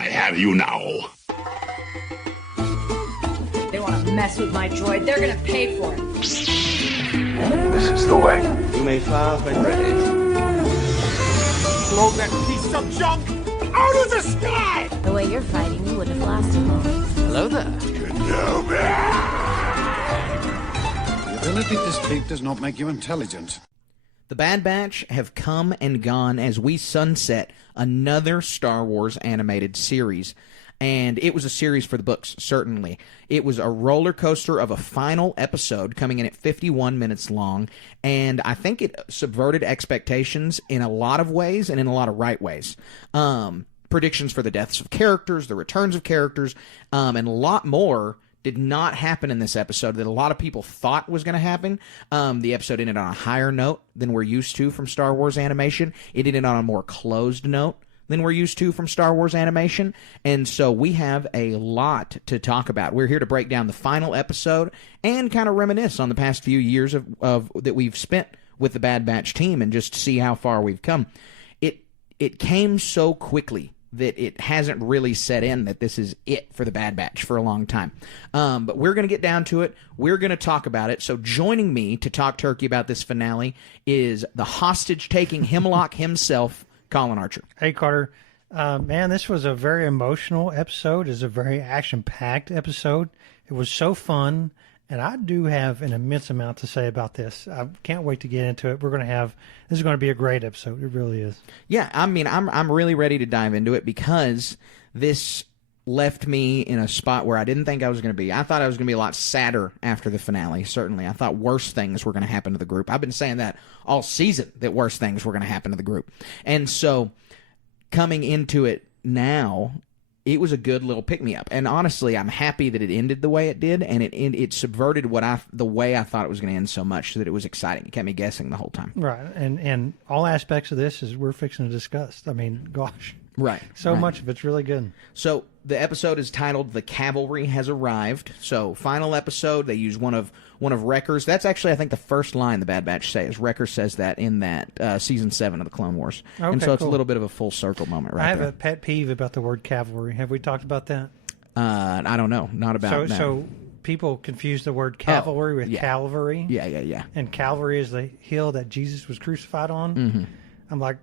I have you now. They want to mess with my droid. They're going to pay for it. This is the way. You may fire when ready. Blow that piece of junk out of the sky! The way you're fighting, you wouldn't have lasted long. Hello there. The ability to speak does not make you intelligent. The Bad Batch have come and gone as we sunset another Star Wars animated series. And it was a series for the books, certainly. It was a roller coaster of a final episode coming in at 51 minutes long. And I think it subverted expectations in a lot of ways and in a lot of right ways. Predictions for the deaths of characters, the returns of characters, and a lot more did not happen in this episode that a lot of people thought was going to happen. The episode ended on a higher note than we're used to from Star Wars animation. It ended on a more closed note than we're used to from Star Wars animation. And so we have a lot to talk about. We're here to break down the final episode and kind of reminisce on the past few years of that we've spent with the Bad Batch team and just see how far we've come. It came so quickly that it hasn't really set in that this is it for the Bad Batch for a long time. But we're going to get down to it. We're going to talk about it. So joining me to talk turkey about this finale is the hostage-taking Hemlock himself, Colin Archer. Hey, Carter. Man, this was a very emotional episode. It's a very action-packed episode. It was so fun, and I do have an immense amount to say about this. I can't wait to get into it. This is going to be a great episode. It really is. Yeah, I mean, I'm really ready to dive into it because this left me in a spot where I didn't think I was going to be. I thought I was going to be a lot sadder after the finale, certainly. I thought worse things were going to happen to the group. I've been saying that all season, that worse things were going to happen to the group. And so coming into it now, it was a good little pick-me-up. And honestly, I'm happy that it ended the way it did, and it subverted the way I thought it was going to end so much that it was exciting. It kept me guessing the whole time. Right, and all aspects of this is we're fixing to discuss. I mean, gosh. Right. So much of it's really good. So the episode is titled "The Cavalry Has Arrived." So final episode, they use one of Wrecker's. That's actually, I think, the first line the Bad Batch says. Wrecker says that in that season 7 of the Clone Wars. Okay, and so it's cool. a little bit of a full circle moment right there. I have a pet peeve about the word cavalry. Have we talked about that? I don't know. Not about that. So people confuse the word cavalry with Calvary. Yeah. And Calvary is the hill that Jesus was crucified on. Mm-hmm. I'm like,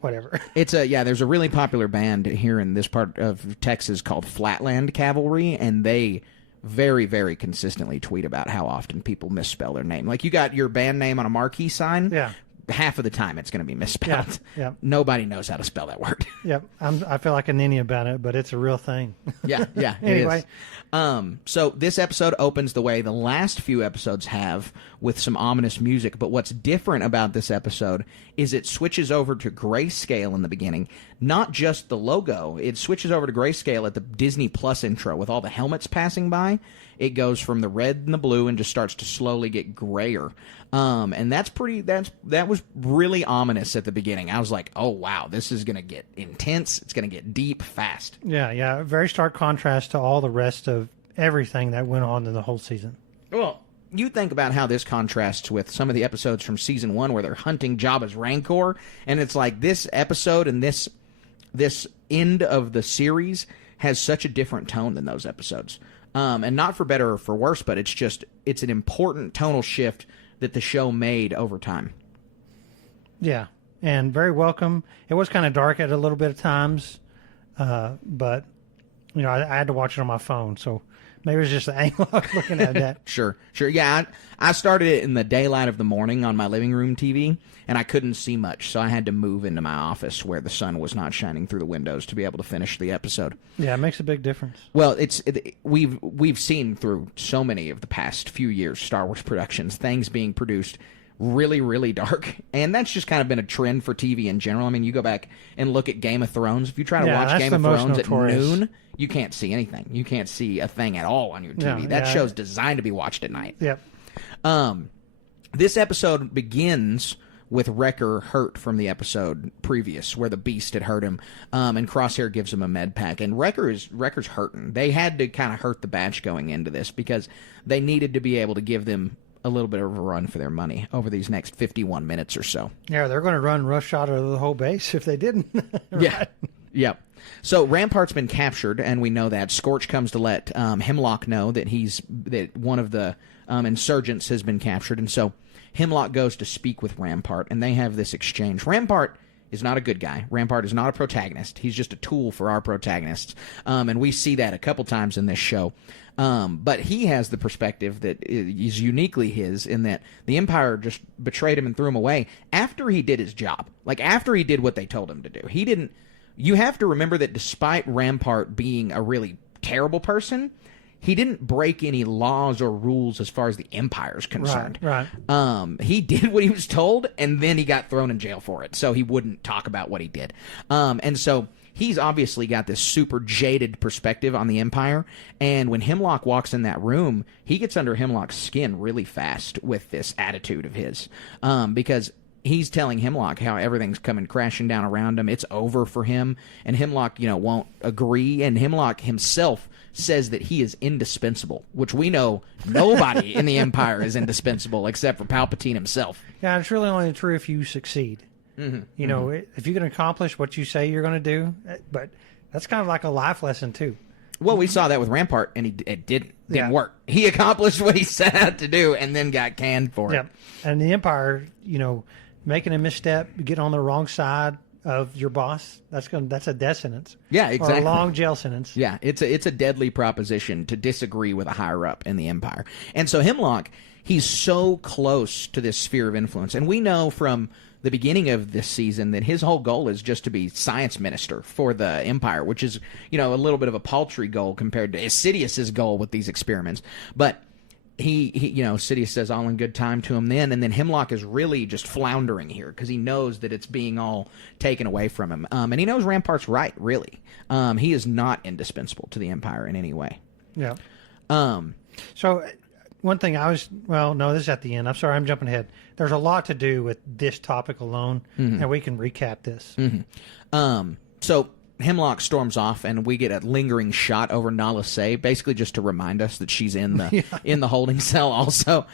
whatever. There's a really popular band here in this part of Texas called Flatland Cavalry, and they very, very consistently tweet about how often people misspell their name. Like, you got your band name on a marquee sign. Yeah. Half of the time it's going to be misspelled. Yeah. Nobody knows how to spell that word. Yep. I feel like a ninny about it, but it's a real thing. Yeah. Anyway. It is. So this episode opens the way the last few episodes have with some ominous music, but what's different about this episode is it switches over to grayscale in the beginning. Not just the logo, it switches over to grayscale at the Disney Plus intro with all the helmets passing by. It goes from the red and the blue and just starts to slowly get grayer. And that was really ominous at the beginning. I was like, oh wow, this is going to get intense. It's going to get deep fast. Yeah. Very stark contrast to all the rest of everything that went on in the whole season. Well, you think about how this contrasts with some of the episodes from season 1 where they're hunting Jabba's Rancor, and it's like this episode and this end of the series has such a different tone than those episodes. And not for better or for worse, but it's an important tonal shift that the show made over time. Yeah, and very welcome. It was kind of dark at a little bit of times, but I had to watch it on my phone, so maybe it's just the angle I was looking at that. Sure. Yeah, I started it in the daylight of the morning on my living room TV, and I couldn't see much, so I had to move into my office where the sun was not shining through the windows to be able to finish the episode. Yeah, it makes a big difference. Well, we've seen through so many of the past few years Star Wars productions, things being produced really, really dark, and that's just kind of been a trend for TV in general. I mean, you go back and look at Game of Thrones. If you try to watch Game of Thrones at noon, you can't see anything. You can't see a thing at all on your TV. That show's designed to be watched at night. Yep. This episode begins with Wrecker hurt from the episode previous, where the Beast had hurt him, and Crosshair gives him a med pack, and Wrecker's hurting. They had to kind of hurt the Batch going into this because they needed to be able to give them a little bit of a run for their money over these next 51 minutes or so. Yeah, they're going to run roughshod out of the whole base if they didn't. Right? Yeah. Yep. So Rampart's been captured, and we know that. Scorch comes to let Hemlock know that one of the insurgents has been captured, and so Hemlock goes to speak with Rampart, and they have this exchange. Rampart is not a good guy. Rampart is not a protagonist. He's just a tool for our protagonists, and we see that a couple times in this show. But he has the perspective that is uniquely his, in that the Empire just betrayed him and threw him away after he did his job. Like, after he did what they told him to do. He didn't... You have to remember that despite Rampart being a really terrible person, he didn't break any laws or rules as far as the Empire's concerned. Right. He did what he was told, and then he got thrown in jail for it, so he wouldn't talk about what he did. And so he's obviously got this super jaded perspective on the Empire, and when Hemlock walks in that room, he gets under Hemlock's skin really fast with this attitude of his, because he's telling Hemlock how everything's coming crashing down around him. It's over for him, and Hemlock, won't agree, and Hemlock himself says that he is indispensable, which we know nobody in the Empire is indispensable except for Palpatine himself. Yeah, it's really only true if you succeed. Mm-hmm. If you can accomplish what you say you're going to do, but that's kind of like a life lesson too. Well, we saw that with Rampart, and it didn't work. He accomplished what he set out to do, and then got canned for it. And the Empire, making a misstep, get on the wrong side of your boss, that's a death sentence. Yeah, exactly. Or a long jail sentence. Yeah, it's a deadly proposition to disagree with a higher up in the Empire. And so Hemlock, he's so close to this sphere of influence, and we know from the beginning of this season that his whole goal is just to be science minister for the Empire, which is, a little bit of a paltry goal compared to Sidious's goal with these experiments. But he Sidious says all in good time to him then, and then Hemlock is really just floundering here because he knows that it's being all taken away from him. And he knows Rampart's right, really. He is not indispensable to the Empire in any way. Yeah. So one thing this is at the end. I'm sorry, I'm jumping ahead. There's a lot to do with this topic alone, and we can recap this. So Hemlock storms off, and we get a lingering shot over Nala Se, basically just to remind us that she's in the in the holding cell also.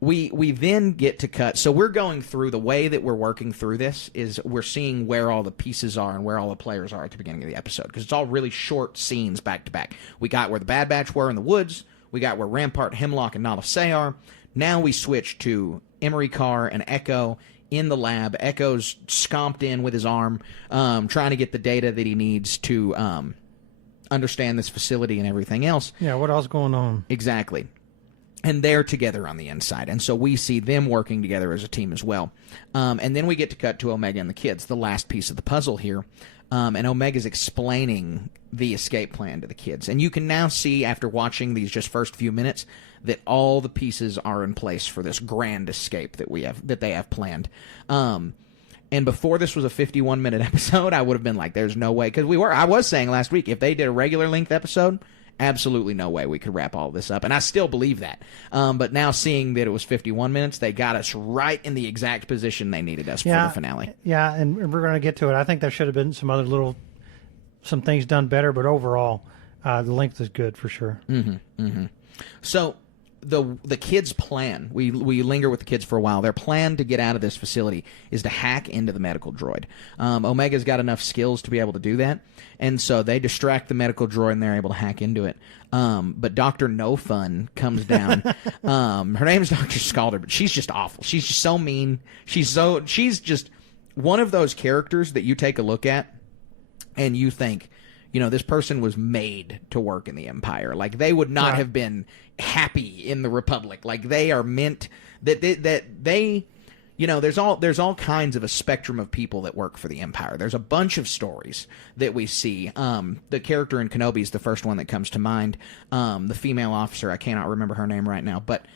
We then get to cut. So we're going through, the way that we're working through this is we're seeing where all the pieces are and where all the players are at the beginning of the episode, because it's all really short scenes back to back. We got where the Bad Batch were in the woods. We got where Rampart, Hemlock, and Nala Se are. Now we switch to Emery Carr and Echo in the lab. Echo's scomped in with his arm, trying to get the data that he needs to understand this facility and everything else. Yeah, what else going on? Exactly. And they're together on the inside. And so we see them working together as a team as well. And then we get to cut to Omega and the kids, the last piece of the puzzle here. And Omega's explaining the escape plan to the kids. And you can now see, after watching these just first few minutes, that all the pieces are in place for this grand escape that they have planned. And before this was a 51-minute episode, I would have been like, there's no way. Because I was saying last week, if they did a regular length episode, absolutely no way we could wrap all this up. And I still believe that. But now seeing that it was 51 minutes, they got us right in the exact position they needed us for the finale. Yeah, and we're going to get to it. I think there should have been some things done better, but overall, the length is good for sure. So the kids' plan, we linger with the kids for a while. Their plan to get out of this facility is to hack into the medical droid. Omega's got enough skills to be able to do that, and so they distract the medical droid and they're able to hack into it. But Dr. No Fun comes down. Her name's Dr. Scalder, but she's just awful. She's just so mean. She's just one of those characters that you take a look at and you think, this person was made to work in the Empire. Like, they would not have been happy in the Republic. Like, they are meant that they there's all kinds of a spectrum of people that work for the Empire. There's a bunch of stories that we see. The character in Kenobi is the first one that comes to mind. The female officer, I cannot remember her name right now, but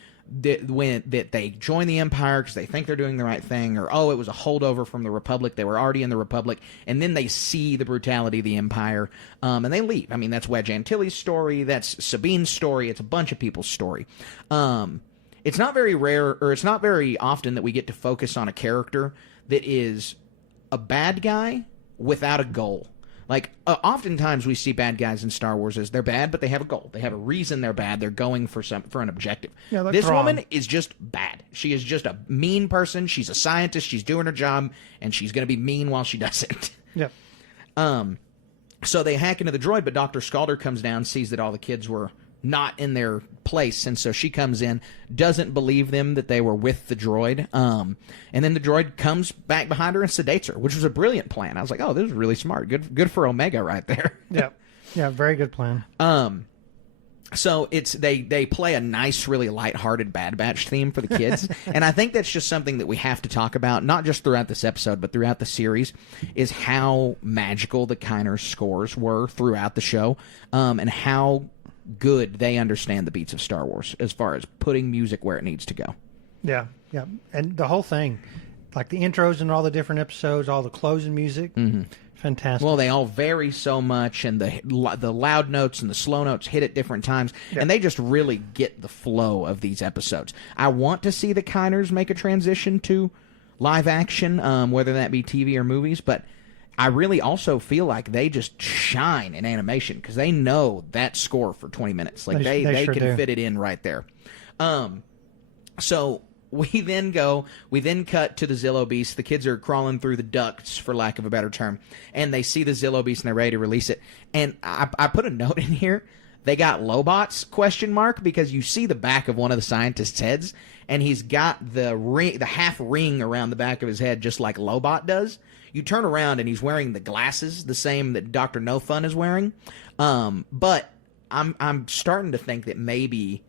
that they join the Empire because they think they're doing the right thing, or it was a holdover from the Republic, they were already in the Republic, and then they see the brutality of the Empire, and they leave. I mean, that's Wedge Antilles' story, that's Sabine's story, it's a bunch of people's story. It's not very rare, or it's not very often that we get to focus on a character that is a bad guy without a goal. Like, oftentimes we see bad guys in Star Wars as they're bad, but they have a goal. They have a reason they're bad. They're going for an objective. Yeah, this woman is just bad. She is just a mean person. She's a scientist. She's doing her job, and she's going to be mean while she does it. Yep. So they hack into the droid, but Dr. Scalder comes down, sees that all the kids were not in their place, and so she comes in, doesn't believe them that they were with the droid, and then the droid comes back behind her and sedates her, which was a brilliant plan. I was like, oh, this is really smart. Good for Omega right there. Yeah, very good plan. So they play a nice, really lighthearted Bad Batch theme for the kids, and I think that's just something that we have to talk about, not just throughout this episode, but throughout the series, is how magical the Kiner scores were throughout the show, and how good they understand the beats of Star Wars as far as putting music where it needs to go. Yeah, and the whole thing, like the intros and all the different episodes, all the closing music. Fantastic. Well, they all vary so much, and the loud notes and the slow notes hit at different times, and they just really get the flow of these episodes. I want to see the Kiners make a transition to live action, whether that be TV or movies, but I really also feel like they just shine in animation because they know that score for 20 minutes. Like they sure can fit it in right there. So we then cut to the Zillo Beast. The kids are crawling through the ducts, for lack of a better term, and they see the Zillo Beast and they're ready to release it. And I put a note in here. They got Lobots ? Because you see the back of one of the scientists' heads, and he's got the half ring around the back of his head, just like Lobot does. You turn around and he's wearing the glasses, the same that Dr. No Fun is wearing. But I'm starting to think that maybe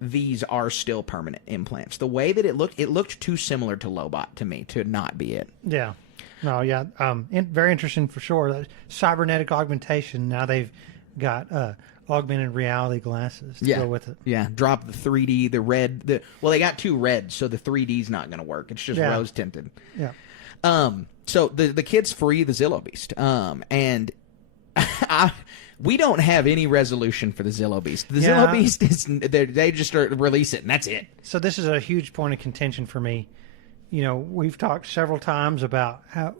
these are still permanent implants. The way that it looked too similar to Lobot to me to not be it. Yeah. No, yeah. Very interesting for sure. Cybernetic augmentation. Now they've got augmented reality glasses to go with it. Yeah. Drop the 3D, the red. Well, they got two reds, so the 3D's not going to work. It's just rose tinted. Yeah. So the kids free the Zillo Beast. And we don't have any resolution for the Zillo Beast. The Zillo Beast is they just release it and that's it. So this is a huge point of contention for me. You know, we've talked several times about how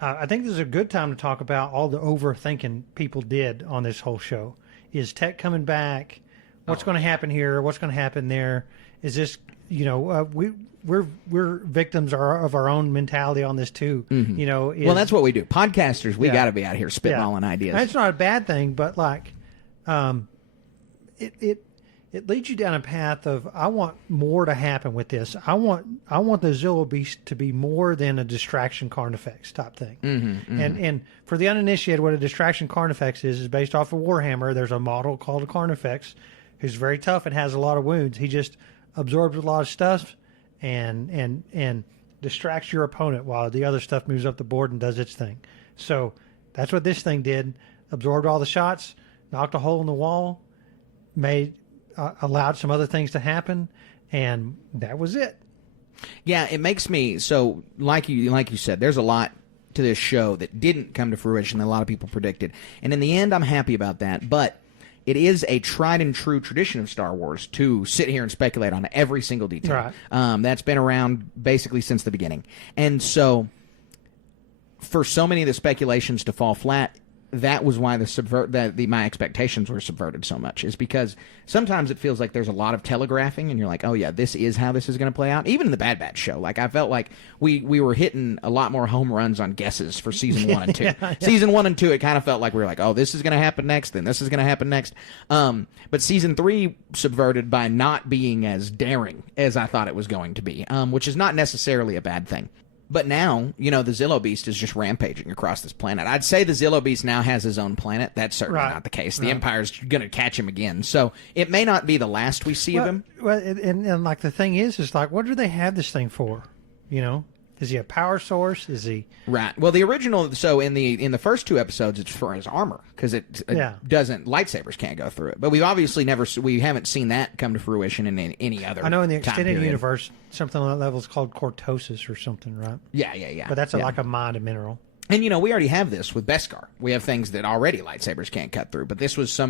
I think this is a good time to talk about all the overthinking people did on this whole show. Is Tech coming back? What's going to happen here? What's going to happen there? Is this, we're victims of our own mentality on this too. Mm-hmm. You know, well, that's what we do. Podcasters, we got to be out here spitballing ideas. And it's not a bad thing, but like, it leads you down a path of I want more to happen with this. I want the Zillo Beast to be more than a distraction Carnifex type thing. Mm-hmm. And for the uninitiated, what a distraction Carnifex is based off of Warhammer. There's a model called a Carnifex who's very tough and has a lot of wounds. He just absorbs a lot of stuff and distracts your opponent while the other stuff moves up the board and does its thing. So that's what this thing did. Absorbed all the shots, knocked a hole in the wall, allowed some other things to happen, and that was it. Yeah, it makes me so like you said. There's a lot to this show that didn't come to fruition that a lot of people predicted, and in the end, I'm happy about that. But it is a tried and true tradition of Star Wars to sit here and speculate on every single detail. Right. That's been around basically since the beginning, and so for so many of the speculations to fall flat, that was why my expectations were subverted so much, is because sometimes it feels like there's a lot of telegraphing and you're like, oh yeah, this is how this is going to play out. Even in the Bad Batch show, like I felt like we were hitting a lot more home runs on guesses for season 1 and 2. Season 1 and 2, it kind of felt like we were like, oh, this is going to happen next, then this is going to happen next. But season 3 subverted by not being as daring as I thought it was going to be, which is not necessarily a bad thing. But now, the Zillo Beast is just rampaging across this planet. I'd say the Zillo Beast now has his own planet. That's certainly not the case. The Empire's going to catch him again. So it may not be the last we see of him. Well, and like the thing is like, what do they have this thing for? Is he a power source? Is he right? Well, the original. So in the first 2 episodes, it's for his armor because it doesn't. Lightsabers can't go through it. But we've obviously we haven't seen that come to fruition in any other. I know in the extended universe, something on that level is called cortosis or something, right? Yeah. But that's like a mind mineral. And we already have this with Beskar. We have things that already lightsabers can't cut through. But this was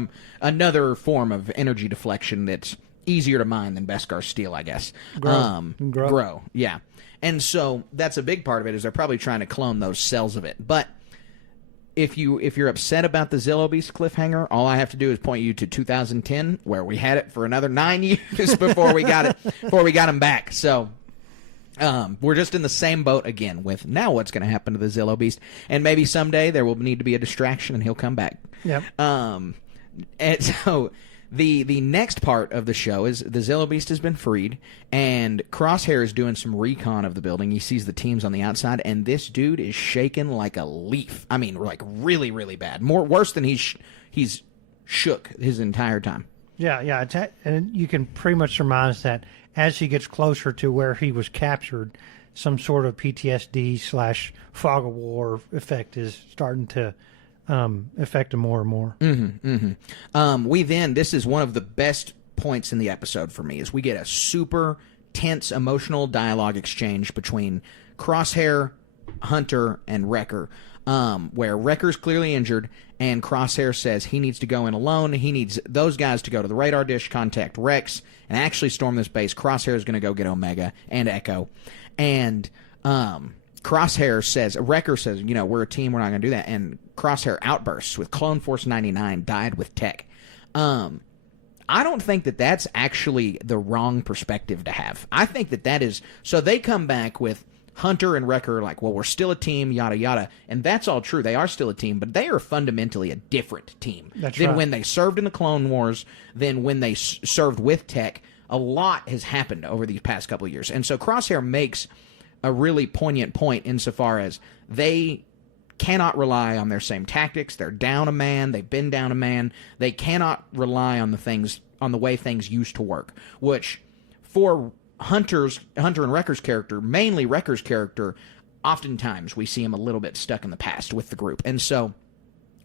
another form of energy deflection that's easier to mine than Beskar steel, I guess. Grow. Yeah. And so that's a big part of it, is they're probably trying to clone those cells of it. But if you're upset about the Zillo Beast cliffhanger, all I have to do is point you to 2010, where we had it for another 9 years before we got him back. So We're just in the same boat again with now what's going to happen to the Zillow Beast. And maybe someday there will need to be a distraction and he'll come back. Yep. And so the next part of the show is the Zillow Beast has been freed, and Crosshair is doing some recon of the building. He sees the teams on the outside, and this dude is shaking like a leaf. I mean, like really, really bad. Worse than he's shook his entire time. Yeah. And you can pretty much surmise that as he gets closer to where he was captured, some sort of PTSD / fog of war effect is starting to affect him more and more. This is one of the best points in the episode for me, is we get a super tense emotional dialogue exchange between Crosshair, Hunter, and Wrecker, where Wrecker's clearly injured, and Crosshair says he needs to go in alone. He needs those guys to go to the radar dish, contact Rex, and actually storm this base. Crosshair is going to go get Omega and Echo. And Crosshair says, Wrecker says, we're a team, we're not going to do that. And Crosshair outbursts with Clone Force 99 died with tech. I don't think that that's actually the wrong perspective to have. I think that is... So they come back with Hunter and Wrecker like, well, we're still a team, yada, yada. And that's all true. They are still a team, but they are fundamentally a different team than when they served in the Clone Wars, than when they served with tech. A lot has happened over these past couple of years. And so Crosshair makes a really poignant point insofar as they cannot rely on their same tactics. They're down a man. They've been down a man. They cannot rely on the way things used to work, which for Hunter and Wrecker's character, mainly Wrecker's character, oftentimes we see him a little bit stuck in the past with the group. And so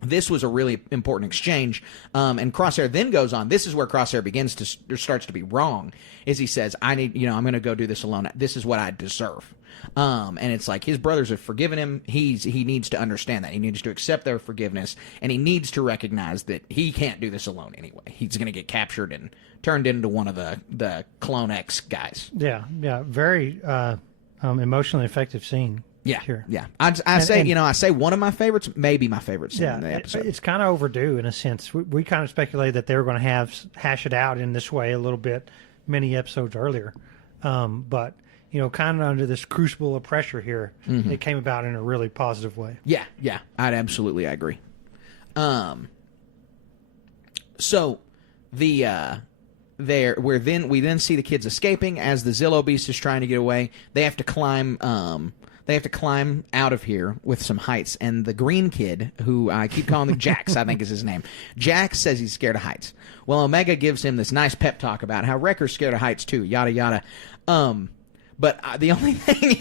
this was a really important exchange. And Crosshair then goes on. This is where Crosshair starts to be wrong, is he says, I'm going to go do this alone. This is what I deserve. And it's like his brothers have forgiven him. He needs to understand that. He needs to accept their forgiveness, and he needs to recognize that he can't do this alone anyway. He's going to get captured and turned into one of the Clone X guys. Yeah. Very emotionally effective scene. Yeah, here. Yeah. I say one of my favorites, maybe my favorite scene in the episode. It's kind of overdue in a sense. We kind of speculated that they were going to hash it out in this way a little bit many episodes earlier. But, kind of under this crucible of pressure here, it came about in a really positive way. Yeah, I'd absolutely agree. So we then see the kids escaping as the Zillow Beast is trying to get away. They have to climb out of here with some heights, and the green kid, who I keep calling him Jax, I think is his name. Jax says he's scared of heights. Well, Omega gives him this nice pep talk about how Wrecker's scared of heights too, yada yada. But the only thing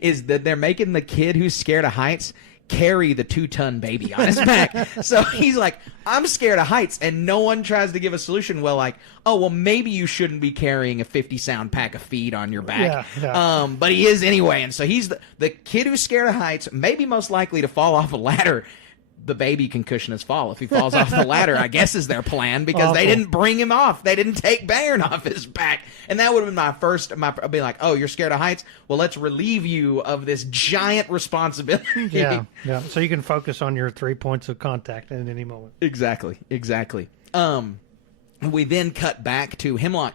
is that they're making the kid who's scared of heights carry the 2-ton baby on his back. So he's like, I'm scared of heights, and no one tries to give a solution. Well, like, maybe you shouldn't be carrying a 50-sound pack of feed on your back. Yeah. But he is anyway, and so he's the kid who's scared of heights, maybe most likely to fall off a ladder. The baby can cushion his fall if he falls off the ladder, I guess is their plan, because they didn't bring him off. They didn't take Baron off his back. And that would have been I'd be like, you're scared of heights? Well, let's relieve you of this giant responsibility. Yeah. So you can focus on your 3 points of contact at any moment. Exactly. We then cut back to Hemlock.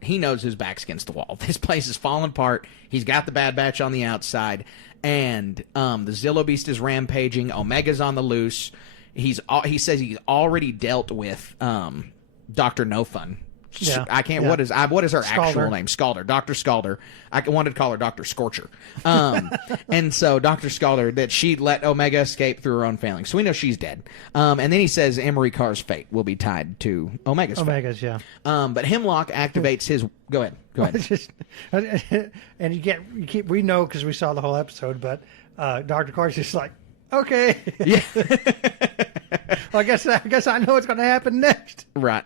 He knows his back's against the wall. This place is falling apart. He's got the Bad Batch on the outside. And the Zillow Beast is rampaging. Omega's on the loose. He says he's already dealt with Dr. No Fun. Yeah. I can't. Yeah. What is her Scalder. actual name? Scalder. Dr. Scalder. I wanted to call her Dr. Scorcher. And so Dr. Scalder, that she let Omega escape through her own failing. So we know she's dead. And then he says Emery Carr's fate will be tied to Omega's fate. Yeah. But Hemlock activates his. Go ahead. And we know because we saw the whole episode, but Dr. Carr's just like, okay. Yeah. Well, I guess I know what's going to happen next. Right.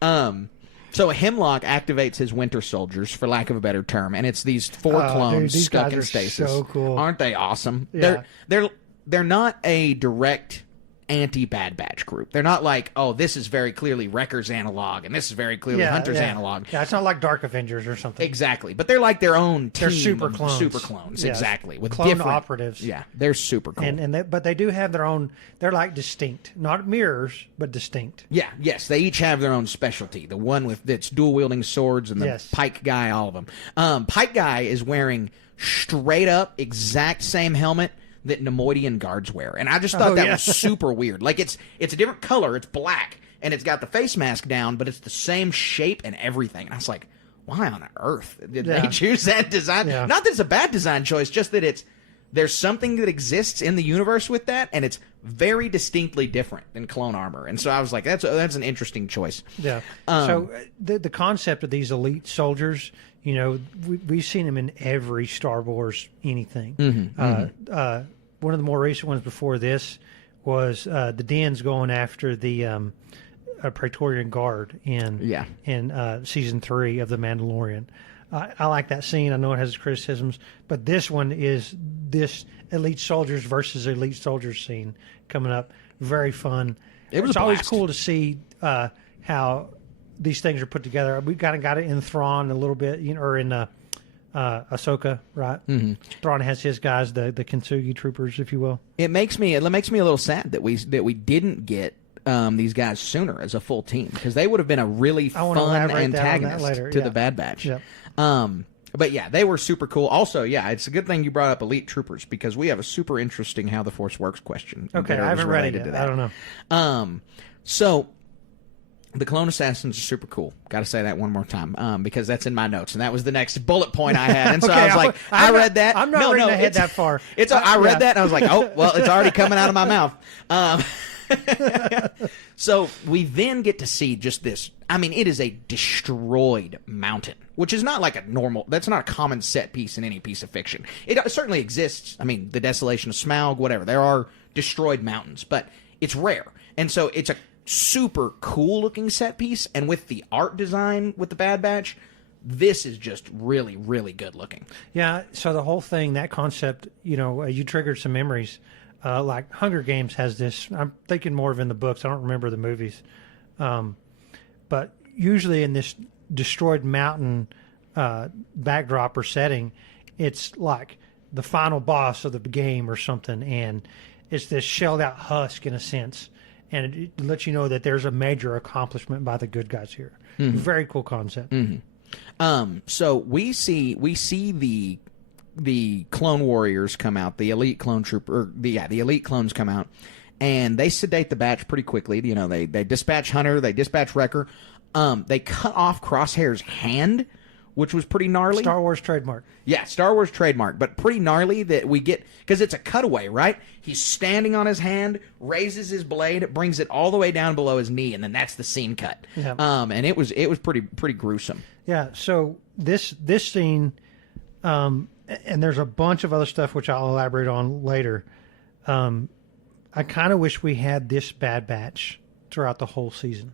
So Hemlock activates his Winter Soldiers, for lack of a better term, and it's these 4 clones stuck in stasis. So cool. Aren't they awesome? Yeah. They're not a direct anti-Bad Batch group. They're not like, oh, this is very clearly Wrecker's analog, and this is very clearly Hunter's analog. Yeah, it's not like Dark Avengers or something. Exactly. But they're like their own team. They're super clones. Super clones, Yeah. exactly. With Clone different operatives. Yeah, they're super cool. But they do have their own, they're like distinct. Not mirrors, but distinct. Yeah, yes, they each have their own specialty. The one that's dual-wielding swords and the Pike guy, all of them. Pike guy is wearing straight up exact same helmet that Nemoidian guards wear. And I just thought that was super weird. Like, it's a different color. It's black, and it's got the face mask down, but it's the same shape and everything. And I was like, why on earth did they choose that design? Yeah. Not that it's a bad design choice, just that there's something that exists in the universe with that, and it's very distinctly different than clone armor. And so I was like, that's an interesting choice. Yeah. So the concept of these elite soldiers, you know, we've seen them in every Star Wars anything. One of the more recent ones before this was the Dens going after the Praetorian Guard in season 3 of The Mandalorian. I like that scene. I know it has criticisms, but this one is this elite soldiers versus elite soldiers scene coming up. Very fun. It's always cool to see how these things are put together. We kind of got it in Thrawn a little bit, you know, or in Ahsoka, right? Mm-hmm. Thrawn has his guys, the Kintsugi troopers, if you will. It makes me a little sad that we didn't get these guys sooner as a full team, because they would have been a really fun antagonist to the Bad Batch. Yep. But yeah, they were super cool. Also, yeah, it's a good thing you brought up elite troopers, because we have a super interesting how the Force works question. Okay, I haven't read it yet. I don't know. So the clone assassins are super cool. Got to say that one more time, because that's in my notes, and that was the next bullet point I had. And so I was like, I read that. I'm not reading ahead that far. I read that, and I was like, oh, well, it's already coming out of my mouth. So we then get to see just this. I mean, it is a destroyed mountain, which is not like that's not a common set piece in any piece of fiction. It certainly exists. I mean, the Desolation of Smaug, whatever. There are destroyed mountains, but it's rare. And so it's a super cool looking set piece. And with the art design with the Bad Batch, this is just really, really good looking. Yeah. So the whole thing, that concept, you know, you triggered some memories. Like Hunger Games has this. I'm thinking more of in the books. I don't remember the movies. But usually in this destroyed mountain backdrop or setting, it's like the final boss of the game or something, and it's this shelled out husk in a sense, and it lets you know that there's a major accomplishment by the good guys here. Mm-hmm. Very cool concept. Mm-hmm. So we see the clone warriors come out, the elite clone trooper, the elite clones come out, and they sedate the batch pretty quickly. You know, they dispatch Hunter, they dispatch Wrecker. They cut off Crosshair's hand, which was pretty gnarly. Star Wars trademark. Yeah, Star Wars trademark, but pretty gnarly that we get, because it's a cutaway, right? He's standing on his hand, raises his blade, brings it all the way down below his knee, and then that's the scene cut. Yeah. And it was pretty gruesome. Yeah. So this scene, and there's a bunch of other stuff which I'll elaborate on later. I kind of wish we had this Bad Batch throughout the whole season.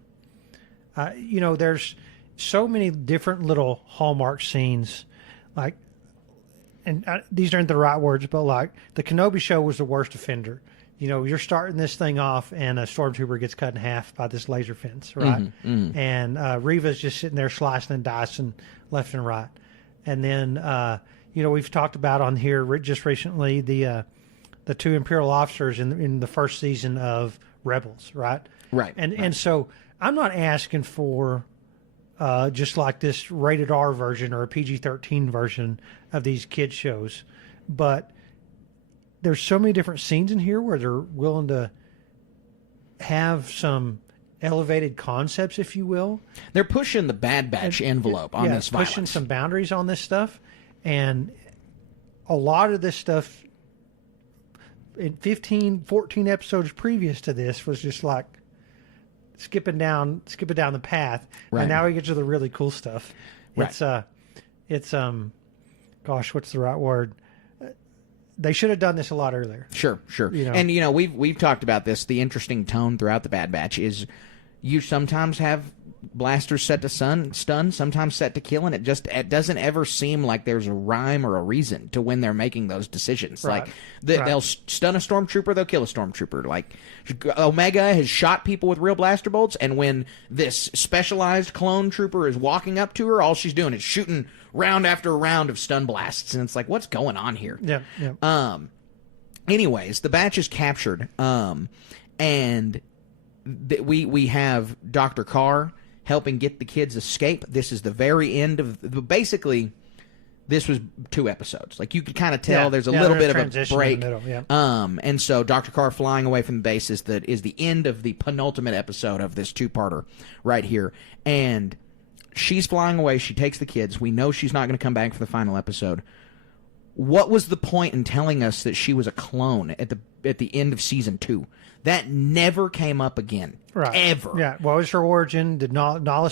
You know, there's so many different little hallmark scenes, like, and these aren't the right words, but like the Kenobi show was the worst offender. You know, you're starting this thing off, and a stormtrooper gets cut in half by this laser fence, right? Mm-hmm, mm-hmm. And Reva's just sitting there slicing and dicing left and right. And then, you know, we've talked about on here just recently the two Imperial officers in the first season of Rebels, right? Right. And so I'm not asking for just like this rated R version or a PG-13 version of these kids shows, but there's so many different scenes in here where they're willing to have some elevated concepts, if you will. They're pushing the Bad Batch envelope on this violence. Pushing some boundaries on this stuff. And a lot of this stuff in 15, 14 episodes previous to this was just like skipping down the path. Right. And now we get to the really cool stuff. Right. It's gosh, what's the right word? They should have done this a lot earlier. Sure. You know? And you know, we've talked about this. The interesting tone throughout the Bad Batch is you sometimes have blasters set to stun, sometimes set to kill, and it doesn't ever seem like there's a rhyme or a reason to when they're making those decisions. Right. Like they'll stun a stormtrooper, they'll kill a stormtrooper. Like Omega has shot people with real blaster bolts, and when this specialized clone trooper is walking up to her, all she's doing is shooting round after round of stun blasts, and it's like, what's going on here? Yeah. Anyways, the batch is captured, and we have Dr. Carr helping get the kids escape. This is the very end of basically. This was 2 episodes. Like, you could kind of tell there's a little bit of a break. In the middle, and so Dr. Carr flying away from the base is the end of the penultimate episode of this 2-parter right here. And she's flying away. She takes the kids. We know she's not going to come back for the final episode. What was the point in telling us that she was a clone at the end of season 2? That never came up again. Right. Ever. Yeah. What was her origin? Did Nala?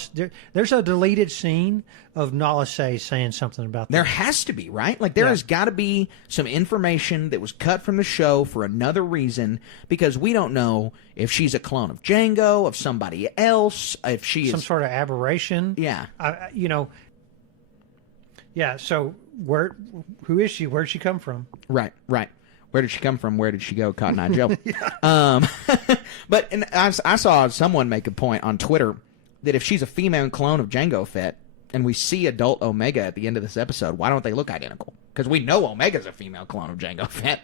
There's a deleted scene of Nala saying something about that. There has to be, right? Like, there has got to be some information that was cut from the show for another reason, because we don't know if she's a clone of Jango, of somebody else, if she some is sort of aberration. Yeah. Yeah. So who is she? Where'd she come from? Right. Where did she come from? Where did she go? Cotton Eye Joe. But I saw someone make a point on Twitter that if she's a female clone of Jango Fett, and we see adult Omega at the end of this episode, why don't they look identical? Because we know Omega's a female clone of Jango Fett.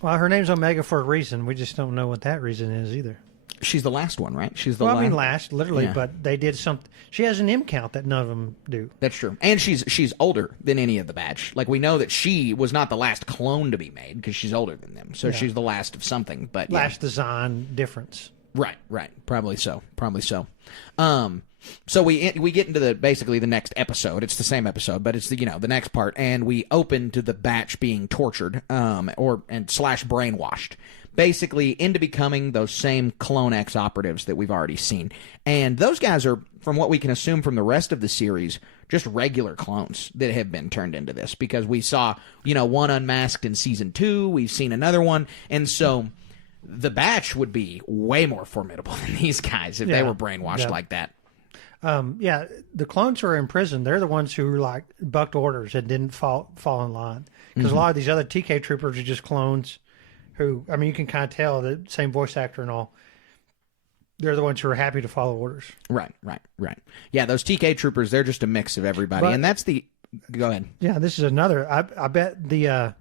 Well, her name's Omega for a reason. We just don't know what that reason is either. She's the last one, right? She's the last. last. I mean, last, literally, Yeah. but they did something. She has an M count that none of them do. That's true. And she's older than any of the batch. Like, we know that she was not the last clone to be made because she's older than them. So she's the last of something. But Last design difference. Right. Probably so. So we get into basically the next episode. It's the same episode, but it's the next part, and we open to the batch being tortured, and brainwashed, basically into becoming those same Clone X operatives that we've already seen. And those guys are, from what we can assume from the rest of the series, just regular clones that have been turned into this, because we saw one unmasked in season 2. We've seen another one, and so the batch would be way more formidable than these guys if they were brainwashed like that. The clones who are in prison, they're the ones who bucked orders and didn't fall in line. Because a lot of these other TK troopers are just clones who, I mean, you can kind of tell the same voice actor and all. They're the ones who are happy to follow orders. Right. Yeah, those TK troopers, they're just a mix of everybody. And that's the... Go ahead. Yeah, this is another... I bet the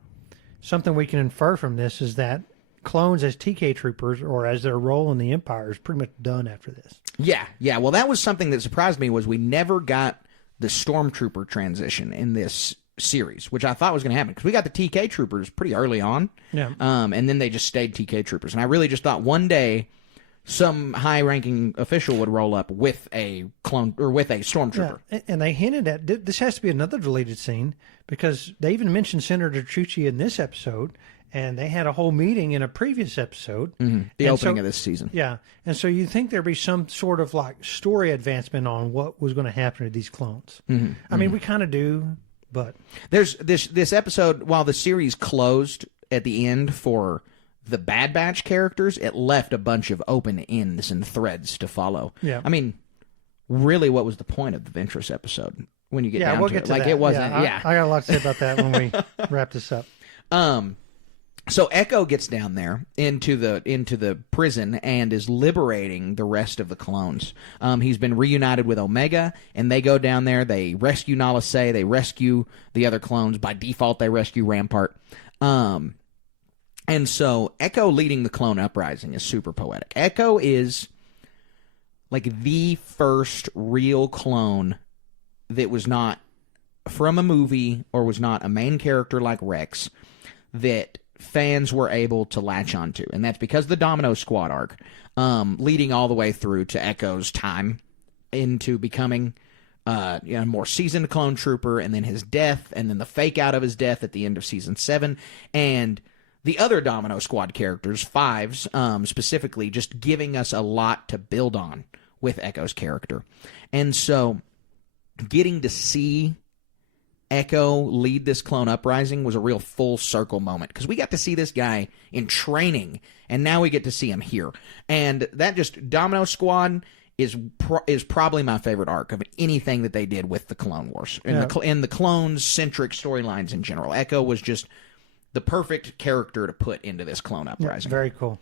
something we can infer from this is that clones as TK troopers, or as their role in the Empire, is pretty much done after this. Yeah. Well, that was something that surprised me, was we never got the Stormtrooper transition in this series, which I thought was going to happen, because we got the TK troopers pretty early on. Yeah. And then they just stayed TK troopers. And I really just thought one day some high-ranking official would roll up with a clone or with a stormtrooper. Yeah. And they hinted at this has to be another deleted scene, because they even mentioned Senator Chuchi in this episode, and they had a whole meeting in a previous episode. The opening of this season. Yeah. And so you think there'd be some sort of story advancement on what was going to happen to these clones. I mean, we kind of do, but there's this episode, while the series closed at the end for the Bad Batch characters, it left a bunch of open ends and threads to follow. Yeah. I mean, really, what was the point of the Ventress episode when you get down we'll to get it? To like, that. it wasn't. I got a lot to say about that when we wrap this up. So Echo gets down there into the prison and is liberating the rest of the clones. He's been reunited with Omega, and they go down there. They rescue Nala Se. They rescue the other clones. By default, they rescue Rampart. And so Echo leading the clone uprising is super poetic. Echo is like the first real clone that was not from a movie or was not a main character like Rex that fans were able to latch onto. And that's because of the Domino Squad arc, leading all the way through to Echo's time into becoming a more seasoned clone trooper, and then his death, and then the fake out of his death at the end of season 7, and the other Domino Squad characters, Fives, specifically, just giving us a lot to build on with Echo's character. And so getting to see Echo lead this clone uprising was a real full circle moment, because we got to see this guy in training, and now we get to see him here. And that just, Domino Squad is probably my favorite arc of anything that they did with the Clone Wars and the clone-centric storylines in general. Echo was just the perfect character to put into this clone uprising. Very cool.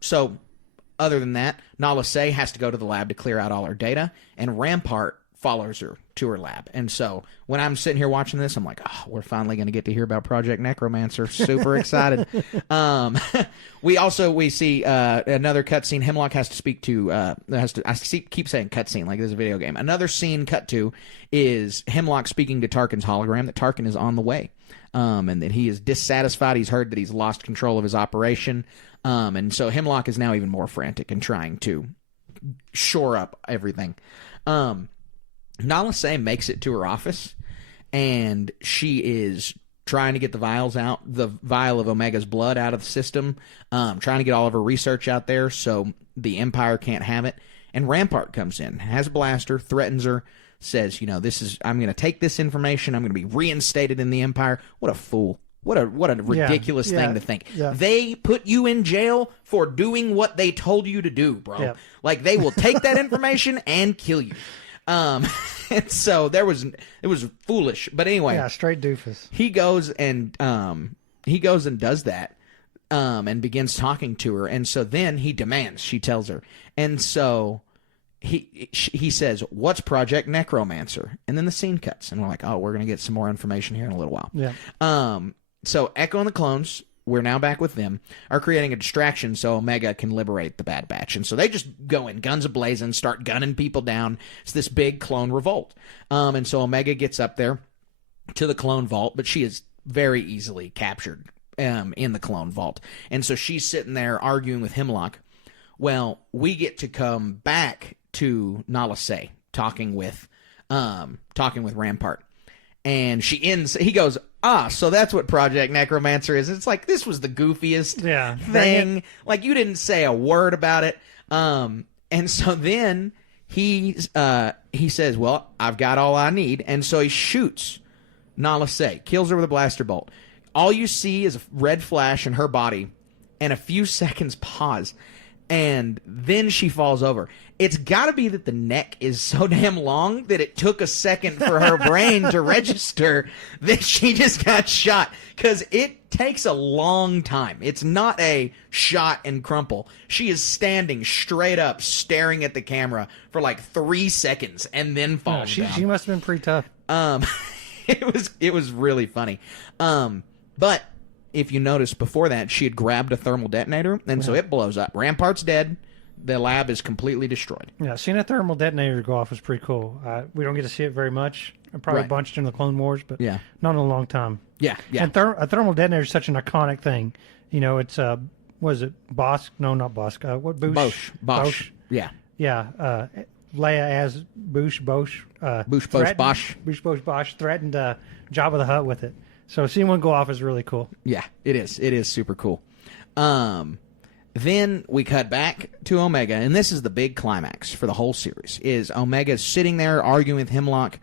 So other than that, Nala Se has to go to the lab to clear out all her data, and Rampart follows her to her lab. And so when I'm sitting here watching this, I'm like, oh, we're finally going to get to hear about Project Necromancer. Super excited. We see another cutscene. Hemlock has to speak to I keep saying cutscene like this is a video game. Another scene cut to is Hemlock speaking to Tarkin's hologram that Tarkin is on the way. And that he is dissatisfied. He's heard that he's lost control of his operation. And so Hemlock is now even more frantic and trying to shore up everything. Nala Se makes it to her office, and she is trying to get the vials out, the vial of Omega's blood out of the system, trying to get all of her research out there so the Empire can't have it. And Rampart comes in, has a blaster, threatens her, says, I'm going to take this information, I'm going to be reinstated in the Empire. What a fool. What a ridiculous thing to think. Yeah. They put you in jail for doing what they told you to do, bro. Yeah. Like, they will take that information and kill you. And so it was foolish. But anyway. Yeah, straight doofus. He goes and does that, and begins talking to her. And so then he demands, she tells her. And so he says, "What's Project Necromancer?" And then the scene cuts, and we're like, "Oh, we're gonna get some more information here in a little while." Yeah. So Echo and the clones, we're now back with them, are creating a distraction so Omega can liberate the Bad Batch. And so they just go in, guns a-blazing, start gunning people down. It's this big clone revolt. And so Omega gets up there to the clone vault, but she is very easily captured in the clone vault. And so she's sitting there arguing with Hemlock. Well, we get to come back to Nala Se, talking with Rampart. And he goes, so that's what Project Necromancer is. It's like, this was the goofiest thing. Like, you didn't say a word about it. And so then he says, well, I've got all I need. And so he shoots Nala Se, kills her with a blaster bolt. All you see is a red flash in her body and a few seconds pause. And then she falls over. It's got to be that the neck is so damn long that it took a second for her brain to register that she just got shot. Because it takes a long time. It's not a shot and crumple. She is standing straight up, staring at the camera for like 3 seconds, and then falls down. She must have been pretty tough. It was really funny. But if you notice, before that, she had grabbed a thermal detonator, and so it blows up. Rampart's dead. The lab is completely destroyed. Yeah, seeing a thermal detonator go off was pretty cool. We don't get to see it very much. Probably a bunch during the Clone Wars, but not in a long time. Yeah. And a thermal detonator is such an iconic thing. It's, was it Bosk? No, not Bosk. What, Boosh? Bosch. Yeah. Yeah. Leia as Bosch. Bosch, Bosch threatened Jabba the Hutt with it. So seeing one go off is really cool. Yeah, it is. It is super cool. Then we cut back to Omega, and this is the big climax for the whole series, is Omega sitting there arguing with Hemlock,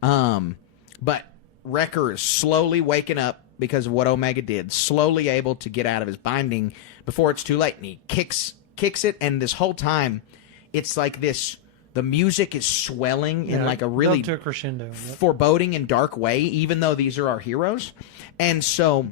but Wrecker is slowly waking up because of what Omega did, slowly able to get out of his binding before it's too late, and he kicks it, and this whole time, it's like this... The music is swelling in like a really to a crescendo, foreboding and dark way, even though these are our heroes. And so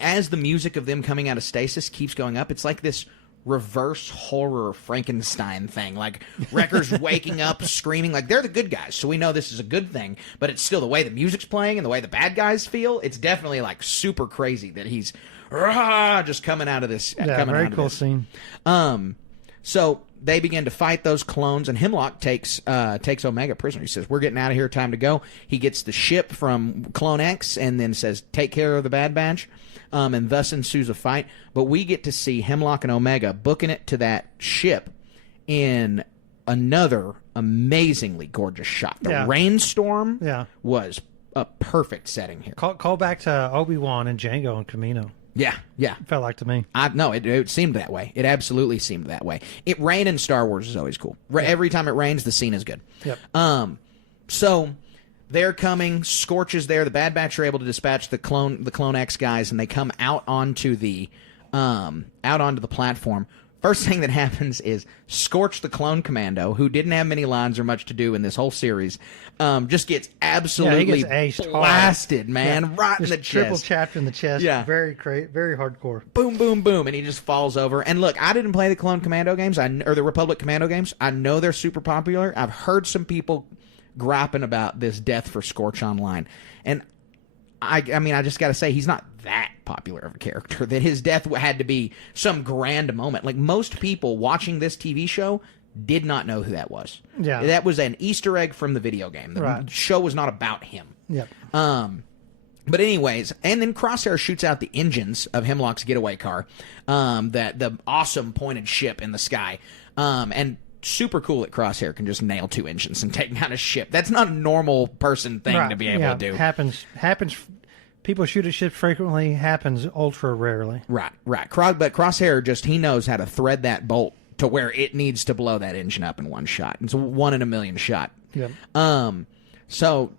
as the music of them coming out of stasis keeps going up, it's like this reverse horror Frankenstein thing. Like, Wrecker's waking up, screaming. Like, they're the good guys, so we know this is a good thing. But it's still the way the music's playing and the way the bad guys feel. It's definitely, like, super crazy that he's just coming out of this. Yeah, very cool scene. So they begin to fight those clones, and Hemlock takes Omega prisoner. He says, we're getting out of here, time to go. He gets the ship from Clone X and then says, take care of the Bad Batch, and thus ensues a fight. But we get to see Hemlock and Omega booking it to that ship in another amazingly gorgeous shot. The rainstorm was a perfect setting here. Call back to Obi-Wan and Jango and Kamino. Yeah. Felt like to me. No, it seemed that way. It absolutely seemed that way. Rain in Star Wars is always cool. Every time it rains, the scene is good. Yep. So they're coming. Scorch is there. The Bad Batch are able to dispatch the Clone X guys, and they come out onto the platform. First thing that happens is Scorch the Clone Commando, who didn't have many lines or much to do in this whole series, just gets absolutely blasted, man, right in the chest. Triple chapped in the chest. Yeah. Very hardcore. Boom, boom, boom, and he just falls over. And look, I didn't play the Clone Commando games, or the Republic Commando games. I know they're super popular. I've heard some people griping about this death for Scorch online. And I mean, I just got to say, he's not that popular of a character that his death had to be some grand moment. Like, most people watching this TV show did not know who that was. Yeah. That was an Easter egg from the video game. The show was not about him. Yep. But anyways, and then Crosshair shoots out the engines of Hemlock's getaway car, the awesome pointed ship in the sky, and super cool that Crosshair can just nail 2 engines and take down a ship. That's not a normal person thing to be able to do. Happens. People shoot at ships frequently. Happens ultra rarely. Right. But Crosshair he knows how to thread that bolt to where it needs to blow that engine up in one shot. It's a 1 in a million shot. Yep. So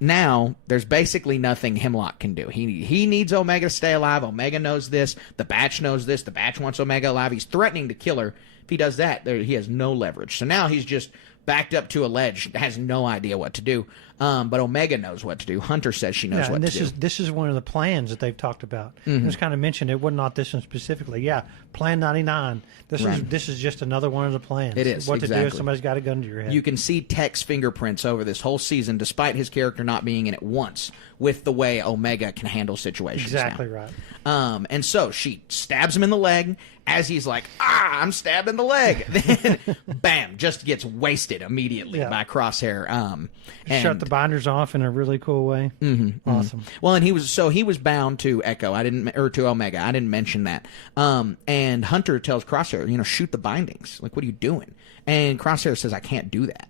now there's basically nothing Hemlock can do. He needs Omega to stay alive. Omega knows this. The Batch knows this. The Batch wants Omega alive. He's threatening to kill her. If he does that, he has no leverage. So now he's just backed up to a ledge, has no idea what to do. But Omega knows what to do. Hunter says she knows what to do. This is one of the plans that they've talked about. It was kind of mentioned. It was not this one specifically. Yeah, Plan 99. This is just another one of the plans. It is. What to do exactly. if somebody's got a gun to your head. You can see Tech's fingerprints over this whole season, despite his character not being in it once, with the way Omega can handle situations. Exactly now. right. And so she stabs him in the leg as he's like, I'm stabbed in the leg. Then, bam, just gets wasted immediately by Crosshair. And shut the binders off in a really cool way. Awesome. Well, and he was bound to Echo. To Omega. I didn't mention that. And Hunter tells Crosshair, shoot the bindings. Like, what are you doing? And Crosshair says, I can't do that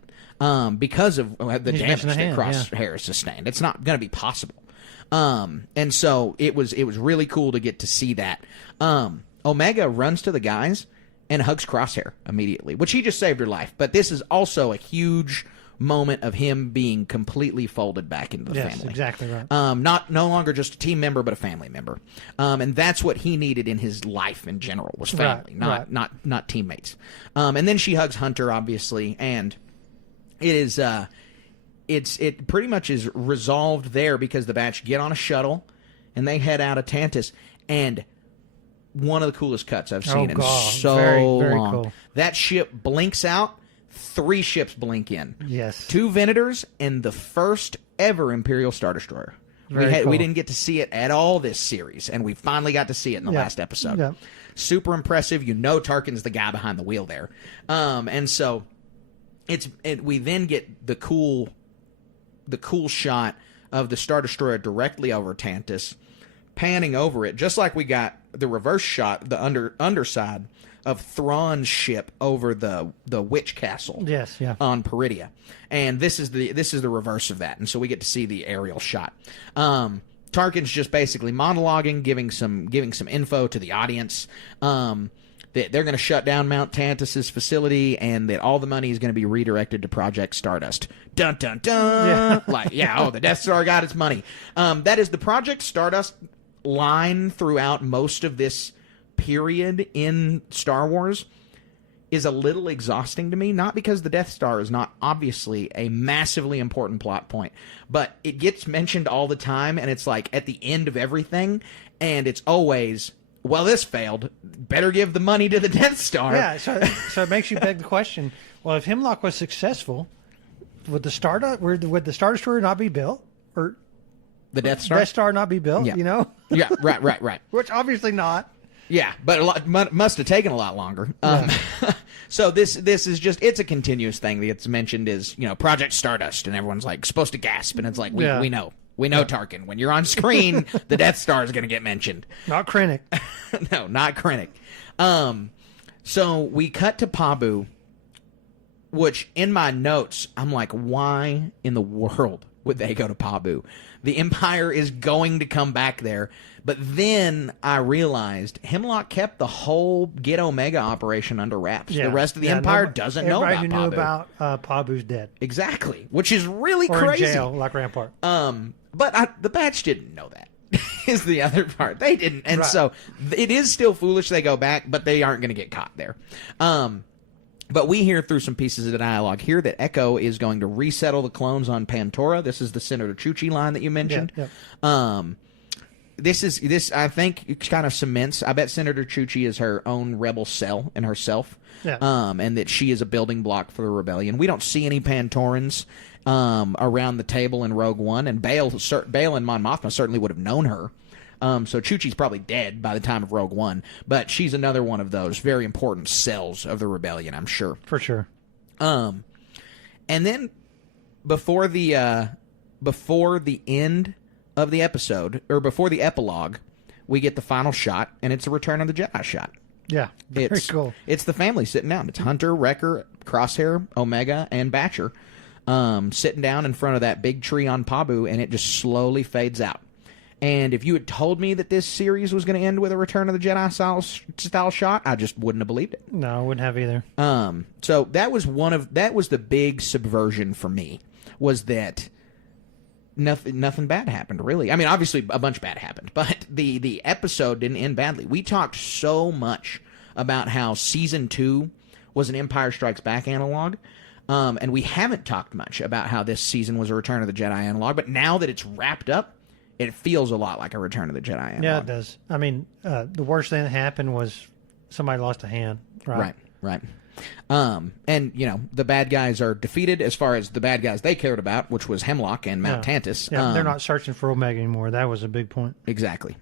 because of the damage that Crosshair sustained. It's not going to be possible. And so it was really cool to get to see that. Omega runs to the guys and hugs Crosshair immediately, which he just saved her life. But this is also a huge moment of him being completely folded back into the family. Yes, exactly right. No longer just a team member, but a family member. And that's what he needed in his life in general, was family, not teammates. And then she hugs Hunter, obviously, and it is it pretty much is resolved there because the Batch get on a shuttle and they head out of Tantus, and one of the coolest cuts I've seen in so very long. Cool. That ship blinks out. 3 ships blink in. Yes. 2 Venators and the first ever Imperial Star Destroyer. We didn't get to see it at all this series, and we finally got to see it in the last episode. Yeah. Super impressive. Tarkin's the guy behind the wheel there. And so we then get the cool shot of the Star Destroyer directly over Tantus, panning over it, just like we got the reverse shot, the underside of Thrawn's ship over the witch castle. Yes, yeah. On Peridia. And this is the reverse of that. And so we get to see the aerial shot. Tarkin's just basically monologuing, giving some info to the audience. That they're going to shut down Mount Tantus's facility, and that all the money is going to be redirected to Project Stardust. Dun dun dun. Yeah. The Death Star got its money. That is the Project Stardust line throughout most of this period in Star Wars is a little exhausting to me, not because the Death Star is not obviously a massively important plot point, but it gets mentioned all the time, and it's like at the end of everything, and it's always, well, this failed, better give the money to the Death Star. Yeah, so it makes you beg the question, well, if Hemlock was successful, would the Star Destroyer not be built? Or the Death Star not be built, Yeah, right. Which obviously not. Yeah, but must have taken a lot longer. So this is just, it's a continuous thing that gets mentioned is, Project Stardust, and everyone's like supposed to gasp, and it's like, we know, Tarkin, when you're on screen, the Death Star is going to get mentioned. Not Krennic. No, not Krennic. So we cut to Pabu, which in my notes, I'm like, why in the world would they go to Pabu? The Empire is going to come back there. But then I realized Hemlock kept the whole Get Omega operation under wraps. Yeah. The rest of the Empire doesn't know about Pabu. Everybody who knew about Pabu's dead. Exactly. Which is really or crazy. Or in jail, like Rampart. But the Batch didn't know that. is the other part. They didn't. And so it is still foolish they go back, but they aren't going to get caught there. But we hear through some pieces of the dialogue here that Echo is going to resettle the clones on Pantora. This is the Senator Chuchi line that you mentioned. This I think kind of cements. I bet Senator Chuchi is her own rebel cell in herself, and that she is a building block for the rebellion. We don't see any Pantorans around the table in Rogue One, and Bail and Mon Mothma certainly would have known her. So Chuchi's probably dead by the time of Rogue One, but she's another one of those very important cells of the rebellion, I'm sure. For sure. And then before the end of the episode, or before the epilogue, we get the final shot, and it's a Return of the Jedi shot. Yeah, very cool. It's the family sitting down. It's Hunter, Wrecker, Crosshair, Omega, and Batcher sitting down in front of that big tree on Pabu, and it just slowly fades out. And if you had told me that this series was going to end with a Return of the Jedi style shot, I just wouldn't have believed it. No, I wouldn't have either. So that was the big subversion for me, was that nothing bad happened, really. I mean, obviously a bunch bad happened, but the episode didn't end badly. We talked so much about how season 2 was an Empire Strikes Back analog. And we haven't talked much about how this season was a Return of the Jedi analog, but now that it's wrapped up, it feels a lot like a Return of the Jedi analog. Yeah, it does. I mean, the worst thing that happened was somebody lost a hand. Right. And, the bad guys are defeated as far as the bad guys they cared about, which was Hemlock and Mount Tantus. Yeah, they're not searching for Omega anymore. That was a big point. Exactly.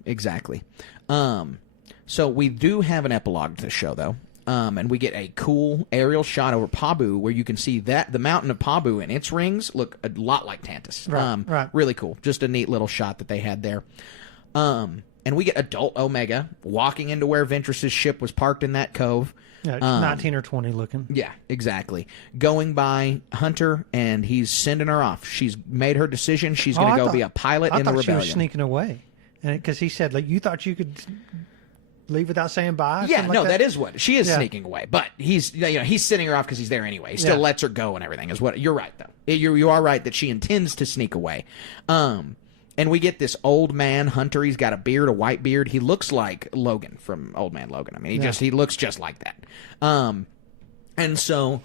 So we do have an epilogue to the show, though. And we get a cool aerial shot over Pabu where you can see that the mountain of Pabu and its rings look a lot like Tantus. Right. Really cool. Just a neat little shot that they had there. And we get adult Omega walking into where Ventress's ship was parked in that cove. Yeah, 19 or 20 looking. Yeah, exactly. Going by Hunter, and he's sending her off. She's made her decision. She's going to go be a pilot in the rebellion. I thought she was sneaking away. Because he said, you thought you could leave without saying bye? Yeah, no, that is what she is sneaking away. But he's sending her off because he's there anyway. He still lets her go and everything. Is what you're right though. You are right that she intends to sneak away. And we get this old man Hunter. He's got a beard, a white beard. He looks like Logan from Old Man Logan. I mean, he looks just like that. And so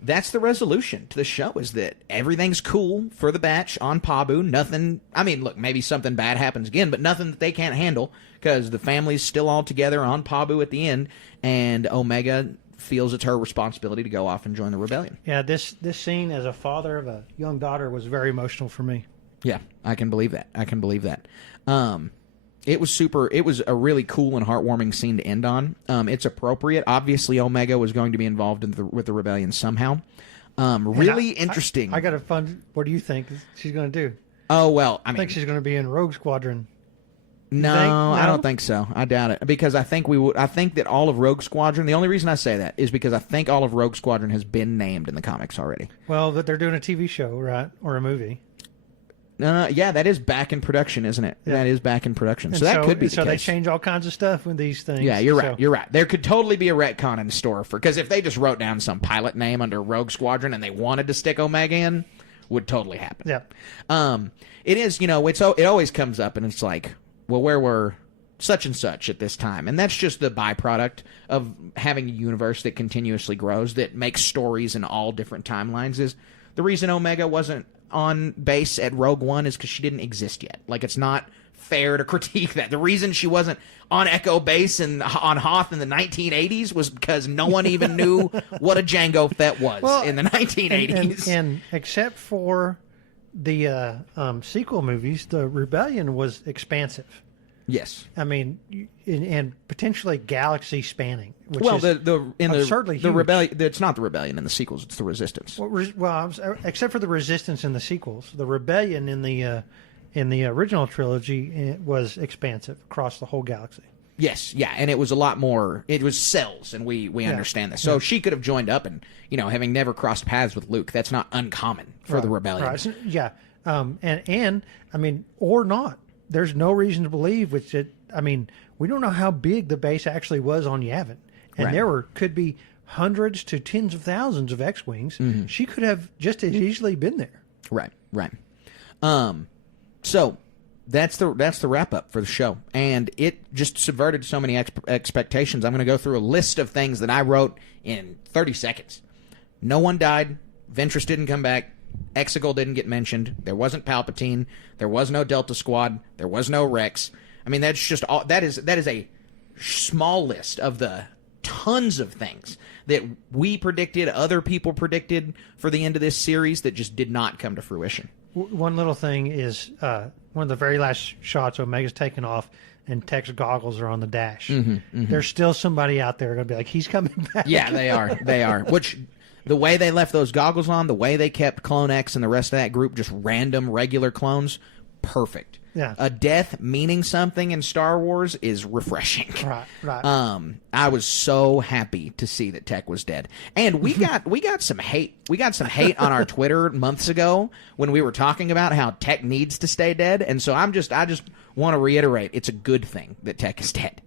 that's the resolution to the show, is that everything's cool for the batch on Pabu. Nothing. I mean, look, maybe something bad happens again, but nothing that they can't handle, because the family's still all together on Pabu at the end, and Omega feels it's her responsibility to go off and join the rebellion. Yeah, this scene as a father of a young daughter was very emotional for me. Yeah, I can believe that. It was a really cool and heartwarming scene to end on. It's appropriate. Obviously, Omega was going to be involved with the rebellion somehow. Really interesting. I got a fun. What do you think she's going to do? Oh, well, I think she's going to be in Rogue Squadron. No, I don't think so. I doubt it, because I think that all of Rogue Squadron. The only reason I say that is because I think all of Rogue Squadron has been named in the comics already. Well, but they're doing a TV show, right, or a movie. Yeah, that is back in production, isn't it? Yeah. That is back in production. And so that could be the so case. They change all kinds of stuff with these things. Yeah, you're right. You're right. There could totally be a retcon in store because if they just wrote down some pilot name under Rogue Squadron and they wanted to stick Omega in, would totally happen. Yeah. It is, it always comes up and it's like, well, where were such and such at this time? And that's just the byproduct of having a universe that continuously grows, that makes stories in all different timelines. Is the reason Omega wasn't on base at Rogue One is because she didn't exist yet. Like, it's not fair to critique that. The reason she wasn't on Echo Base and on Hoth in the 1980s was because no one even knew what a Jango Fett was in the 1980s. And except for the sequel movies, the rebellion was expansive. Yes, I mean, and potentially galaxy spanning. Which well, is the rebellion. It's not the rebellion in the sequels; it's the resistance. Except for the resistance in the sequels, the rebellion in the original trilogy was expansive across the whole galaxy. Yes, yeah, and it was a lot more. It was cells, and we understand this. So she could have joined up, and having never crossed paths with Luke, that's not uncommon for the rebellion. Right. Yeah, and I mean, or not. There's no reason to believe we don't know how big the base actually was on Yavin. And there could be hundreds to tens of thousands of X-Wings. Mm-hmm. She could have just as easily been there. Right. So that's the wrap up for the show, and it just subverted so many expectations. I'm going to go through a list of things that I wrote in 30 seconds. No one died. Ventress didn't come back. Exegol didn't get mentioned. There wasn't Palpatine. There was no Delta Squad. There was no Rex. I mean, that's just all. That is a small list of the tons of things that we predicted, other people predicted for the end of this series that just did not come to fruition. One little thing is one of the very last shots, Omega's taken off and Tech's goggles are on the dash. There's still somebody out there going to be like, he's coming back. Yeah, they are. They are. Which, the way they left those goggles on, the way they kept Clone X and the rest of that group just random, regular clones, perfect. Yeah. A death meaning something in Star Wars is refreshing. Right. I was so happy to see that Tech was dead. And we got some hate. We got some hate on our Twitter months ago when we were talking about how Tech needs to stay dead. And so I just want to reiterate, it's a good thing that Tech is dead.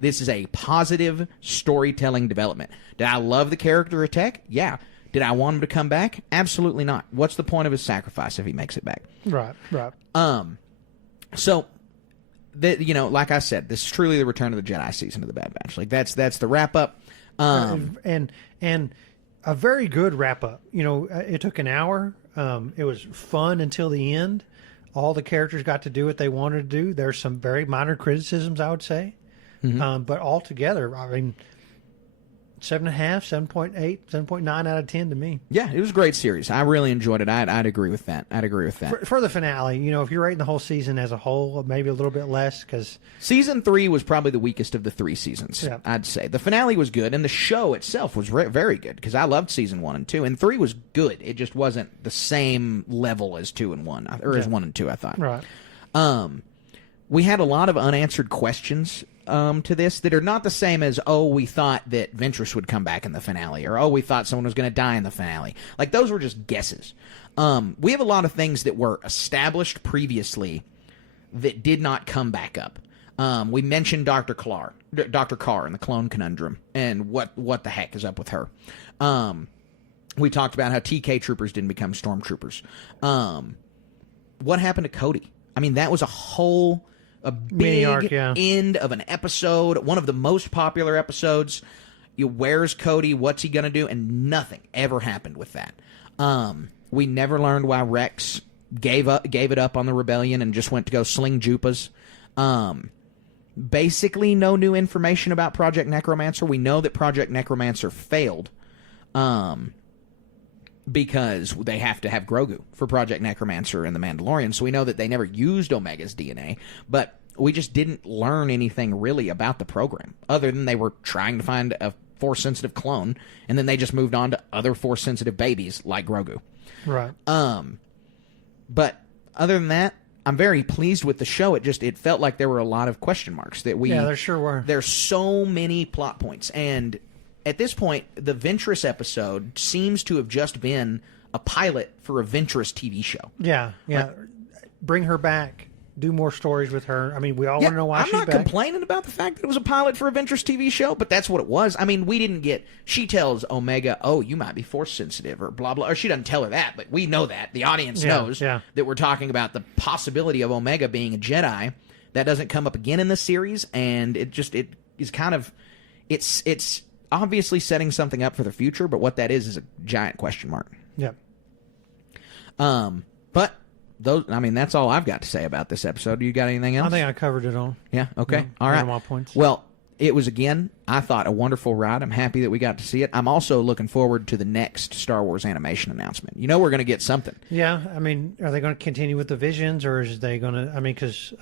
This is a positive storytelling development. Did I love the character of Tech? Yeah. Did I want him to come back? Absolutely not. What's the point of his sacrifice if he makes it back? Right. So, like I said, this is truly the Return of the Jedi season of the Bad Batch. Like that's the wrap up, and a very good wrap up. It took an hour. It was fun until the end. All the characters got to do what they wanted to do. There's some very minor criticisms, I would say, but altogether, I mean, 7.5, 7.8, 7.9 out of 10 to me. Yeah, it was a great series. I really enjoyed it. I'd agree with that. For the finale, if you're rating the whole season as a whole, maybe a little bit less, because Season 3 was probably the weakest of the 3 seasons, yeah. I'd say. The finale was good, and the show itself was very good, because I loved Season 1 and 2, and 3 was good. It just wasn't the same level as 2 and 1, or as 1 and 2, I thought. Right. We had a lot of unanswered questions to this that are not the same as, we thought that Ventress would come back in the finale, or we thought someone was going to die in the finale. Like, those were just guesses. We have a lot of things that were established previously that did not come back up. We mentioned Dr. Carr in the Clone Conundrum, and what the heck is up with her. We talked about how TK troopers didn't become stormtroopers. What happened to Cody? I mean, that was a big arc, yeah. End of an episode, one of the most popular episodes. Where's Cody? What's he going to do? And nothing ever happened with that. We never learned why Rex gave it up on the rebellion and just went to go sling Jupas. Basically, no new information about Project Necromancer. We know that Project Necromancer failed because they have to have Grogu for Project Necromancer and the Mandalorian, so we know that they never used Omega's DNA, but we just didn't learn anything really about the program, other than they were trying to find a Force-sensitive clone, and then they just moved on to other Force-sensitive babies like Grogu. Right. But other than that, I'm very pleased with the show. It felt like there were a lot of question marks. Yeah, there sure were. There's so many plot points, and at this point, the Ventress episode seems to have just been a pilot for a Ventress TV show. Yeah. Bring her back. Do more stories with her. I mean, we all want to know why she's back. I'm not complaining about the fact that it was a pilot for a Ventress TV show, but that's what it was. I mean, we didn't get... She tells Omega, you might be Force-sensitive, or blah, blah. Or she doesn't tell her that, but we know that. The audience knows that we're talking about the possibility of Omega being a Jedi. That doesn't come up again in this series, and it is kind of... It's obviously setting something up for the future, but what that is a giant question mark. Yeah. But that's all I've got to say about this episode. You got anything else? I think I covered it all. Yeah. Okay. Yeah, all right. all my points. Well, it was, again, I thought, a wonderful ride. I'm happy that we got to see it. I'm also looking forward to the next Star Wars animation announcement. We're going to get something. Yeah. I mean, are they going to continue with the Visions, or is they going to... I mean, because,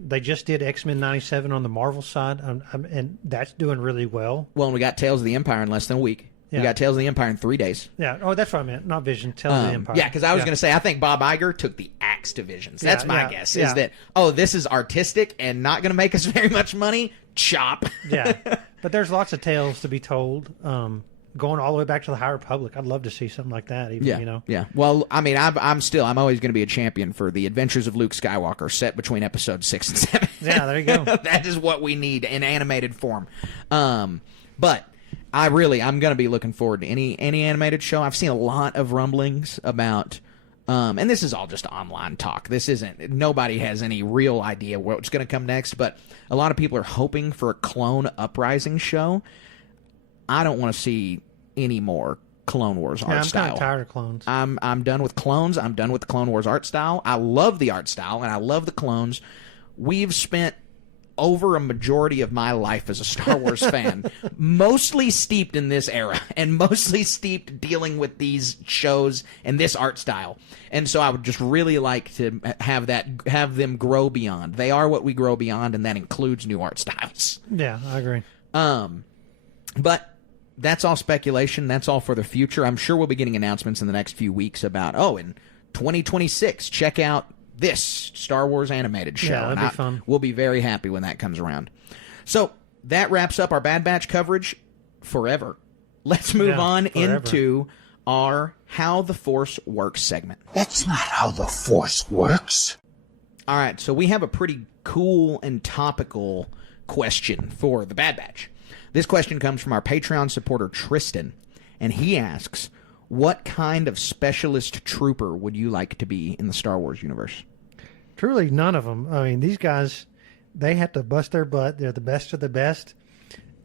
they just did X-Men 97 on the Marvel side, and that's doing really well. Well, and we got Tales of the Empire in less than a week. Yeah. We got Tales of the Empire in 3 days. Yeah. Oh, that's what I meant. Not Vision. Tales of the Empire. Yeah, because I was going to say, I think Bob Iger took the axe to Visions. That's my guess, is that, this is artistic and not going to make us very much money. Chop. Yeah. But there's lots of tales to be told, going all the way back to the High Republic. I'd love to see something like that, even, Yeah. Well, I mean, I'm always going to be a champion for the Adventures of Luke Skywalker set between episodes 6 and 7. Yeah, there you go. That is what we need in animated form. But I'm going to be looking forward to any animated show. I've seen a lot of rumblings about And this is all just online talk. This isn't, nobody has any real idea what's going to come next, but a lot of people are hoping for a Clone Uprising show. I don't want to see any more Clone Wars art style. I'm kind of tired of clones. I'm done with clones. I'm done with the Clone Wars art style. I love the art style, and I love the clones. We've spent over a majority of my life as a Star Wars fan, mostly steeped in this era, and mostly steeped dealing with these shows and this art style. And so I would just really like to have them grow beyond. They are what we grow beyond, and that includes new art styles. Yeah, I agree. But that's all speculation. That's all for the future. I'm sure we'll be getting announcements in the next few weeks about, in 2026, check out this Star Wars animated show. Yeah, that'd be fun. We'll be very happy when that comes around. So that wraps up our Bad Batch coverage forever. Let's move on forever. into our How the Force Works segment. That's not how the Force works. All right, so we have a pretty cool and topical question for the Bad Batch. This question comes from our Patreon supporter, Tristan, and he asks, what kind of specialist trooper would you like to be in the Star Wars universe? Truly, none of them. I mean, these guys, they have to bust their butt. They're the best of the best,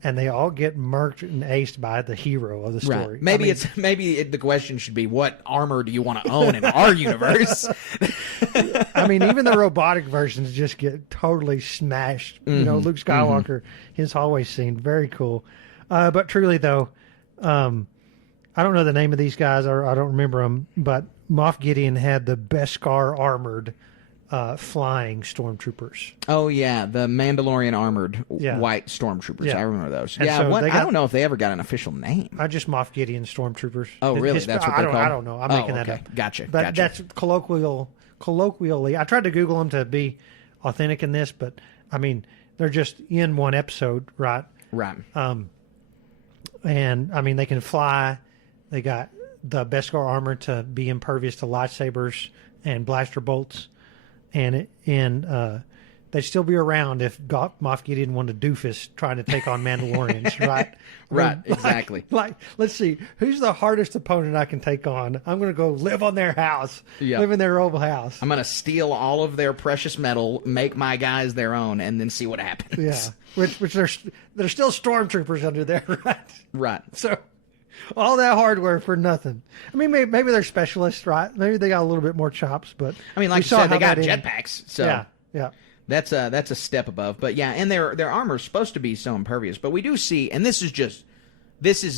and they all get murked and aced by the hero of the story. Right. Maybe the question should be, what armor do you want to own in our universe? I mean, even the robotic versions just get totally smashed. You know, Luke Skywalker, his hallway scene, very cool. But truly, though, I don't know the name of these guys, or I don't remember them, but Moff Gideon had the Beskar armored flying stormtroopers. Oh, yeah, the Mandalorian armored white stormtroopers. Yeah. I remember those. And yeah, so I don't know if they ever got an official name. I just Moff Gideon stormtroopers. Oh, really? That's what they're called? I don't know. I'm making that up. Gotcha. But that's colloquially. I tried to Google them to be authentic in this, but, I mean, they're just in one episode, right? Right. And, I mean, they can fly. They got the Beskar armor to be impervious to lightsabers and blaster bolts, and they'd still be around if Moff Gideon wanted a doofus trying to take on Mandalorians, right? Right, exactly. Like, let's see, who's the hardest opponent I can take on? I'm going to go live on their house, live in their oval house. I'm going to steal all of their precious metal, make my guys their own, and then see what happens. Yeah, which they're still stormtroopers under there, right? Right. So all that hardware for nothing. I mean, maybe they're specialists, right? Maybe they got a little bit more chops, but I mean, like you said, they got jetpacks, so yeah. That's a step above. But yeah, and their armor is supposed to be so impervious. But we do see, and this is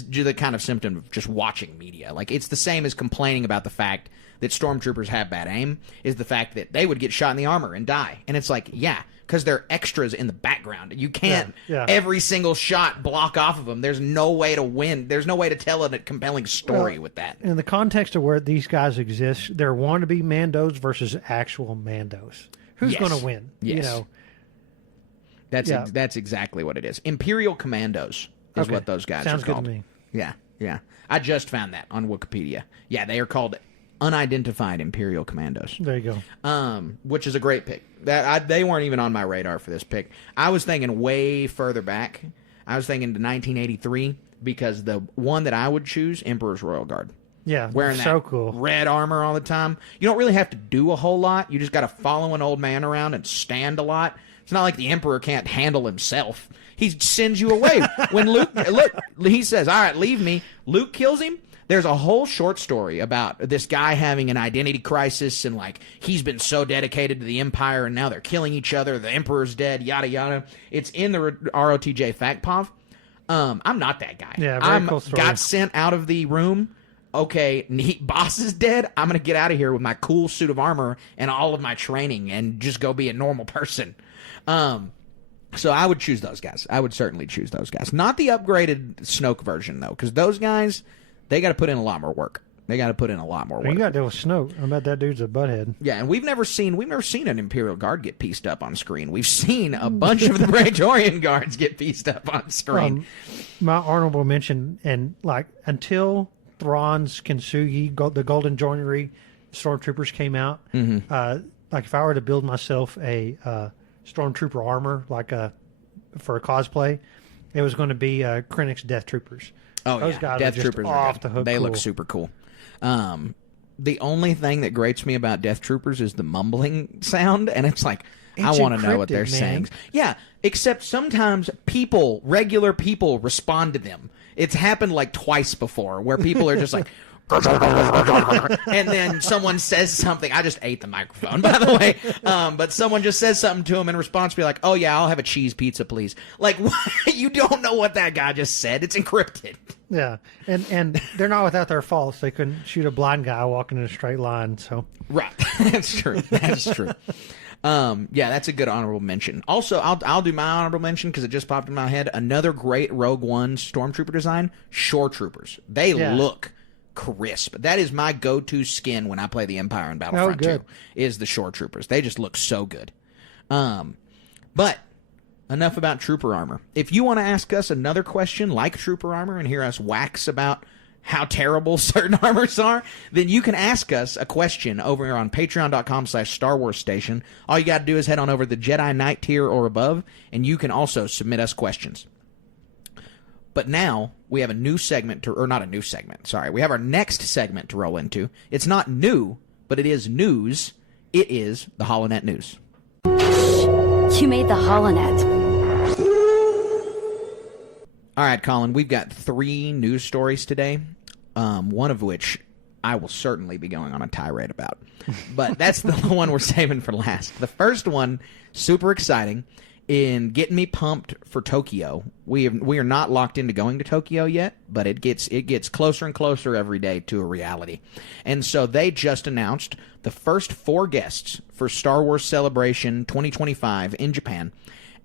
the kind of symptom of just watching media. Like, it's the same as complaining about the fact that stormtroopers have bad aim, is the fact that they would get shot in the armor and die. And it's like, yeah, because they're extras in the background. You can't every single shot block off of them. There's no way to win. There's no way to tell a compelling story with that. In the context of where these guys exist, they're wannabe Mandos versus actual Mandos. Who's going to win? Yes. You know, that's exactly what it is. Imperial Commandos is what those guys Sounds are called. good to me. Yeah. I just found that on Wikipedia. Yeah, they are called unidentified Imperial Commandos. There you go. Which is a great pick. They weren't even on my radar for this pick. I was thinking way further back. I was thinking to 1983 because the one that I would choose, Emperor's Royal Guard. Yeah, wearing so that cool red armor all the time. You don't really have to do a whole lot. You just got to follow an old man around and stand a lot. It's not like the Emperor can't handle himself. He sends you away. When look, he says, all right, leave me. Luke kills him. There's a whole short story about this guy having an identity crisis and, like, he's been so dedicated to the Empire and now they're killing each other. The Emperor's dead, yada, yada. It's in the ROTJ Fact Pov. I'm not that guy. Yeah, very cool story. Got sent out of the room. Okay, boss is dead. I'm going to get out of here with my cool suit of armor and all of my training and just go be a normal person. So I would choose those guys. I would certainly choose those guys. Not the upgraded Snoke version, though, because those guys, they got to put in a lot more work. You got to deal with Snoke. I bet that dude's a butthead. Yeah, and we've never seen an Imperial Guard get pieced up on screen. We've seen a bunch of the Praetorian Guards get pieced up on screen. My honorable mention, and like until Thrawn's Kintsugi, the Golden Joinery Stormtroopers came out, like if I were to build myself a Stormtrooper armor, like for a cosplay, it was going to be Krennic's Death Troopers. Oh, those guys Death are just Troopers off the hook. They look super cool. The only thing that grates me about Death Troopers is the mumbling sound, and it's like, I It's want to know what encrypted, they're man. saying. Yeah, except sometimes regular people respond to them. It's happened like twice before where people are just like, and then someone says something. I just ate the microphone, by the way. But someone just says something to him in response, be like, "Oh yeah, I'll have a cheese pizza, please." Like, you don't know what that guy just said. It's encrypted. Yeah, and they're not without their faults. They couldn't shoot a blind guy walking in a straight line. So Right, that's true. That's true. Yeah, that's a good honorable mention. Also, I'll do my honorable mention because it just popped in my head. Another great Rogue One Stormtrooper design, Shore Troopers. They look crisp. That is my go-to skin when I play the Empire in Battlefront 2, is the Shore Troopers. They just look so good. But enough about Trooper armor. If you want to ask us another question like Trooper armor and hear us wax about how terrible certain armors are, then you can ask us a question over here on patreon.com/Star Wars Station. All you got to do is head on over to the Jedi Knight tier or above, and you can also submit us questions. But now we have a new segment to, or not a new segment, sorry. We have our next segment to roll into. It's not new, but it is news. It is the HoloNet News. You made the HoloNet. All right, Colin, we've got 3 news stories today, one of which I will certainly be going on a tirade about. But that's the one we're saving for last. The first one, super exciting, in getting me pumped for Tokyo. We are not locked into going to Tokyo yet, but it gets closer and closer every day to a reality. And so they just announced the first 4 guests for Star Wars Celebration 2025 in Japan.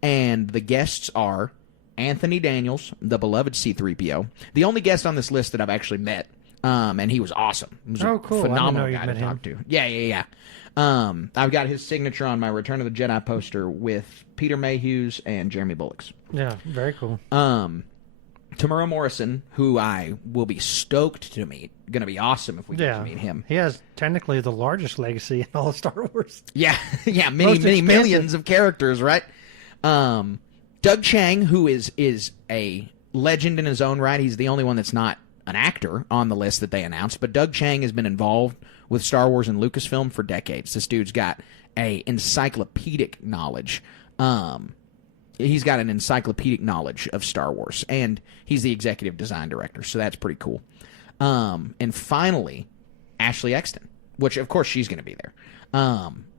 And the guests are Anthony Daniels, the beloved C-3PO, the only guest on this list that I've actually met, and he was awesome. He was a cool. phenomenal guy to talk to. Yeah. I've got his signature on my Return of the Jedi poster with Peter Mayhew's and Jeremy Bullock's. yeah, very cool. Tamura Morrison, who I will be stoked to meet. Going to be awesome if we get to meet him. He has technically the largest legacy in all of Star Wars. Yeah, many millions of characters, right? Doug Chang, who is a legend in his own right. He's the only one that's not an actor on the list that they announced. But Doug Chang has been involved with Star Wars and Lucasfilm for decades. This dude's got a encyclopedic knowledge. He's got an encyclopedic knowledge of Star Wars, and he's the executive design director, so that's pretty cool. And finally, Ashley Exton, which of course she's going to be there.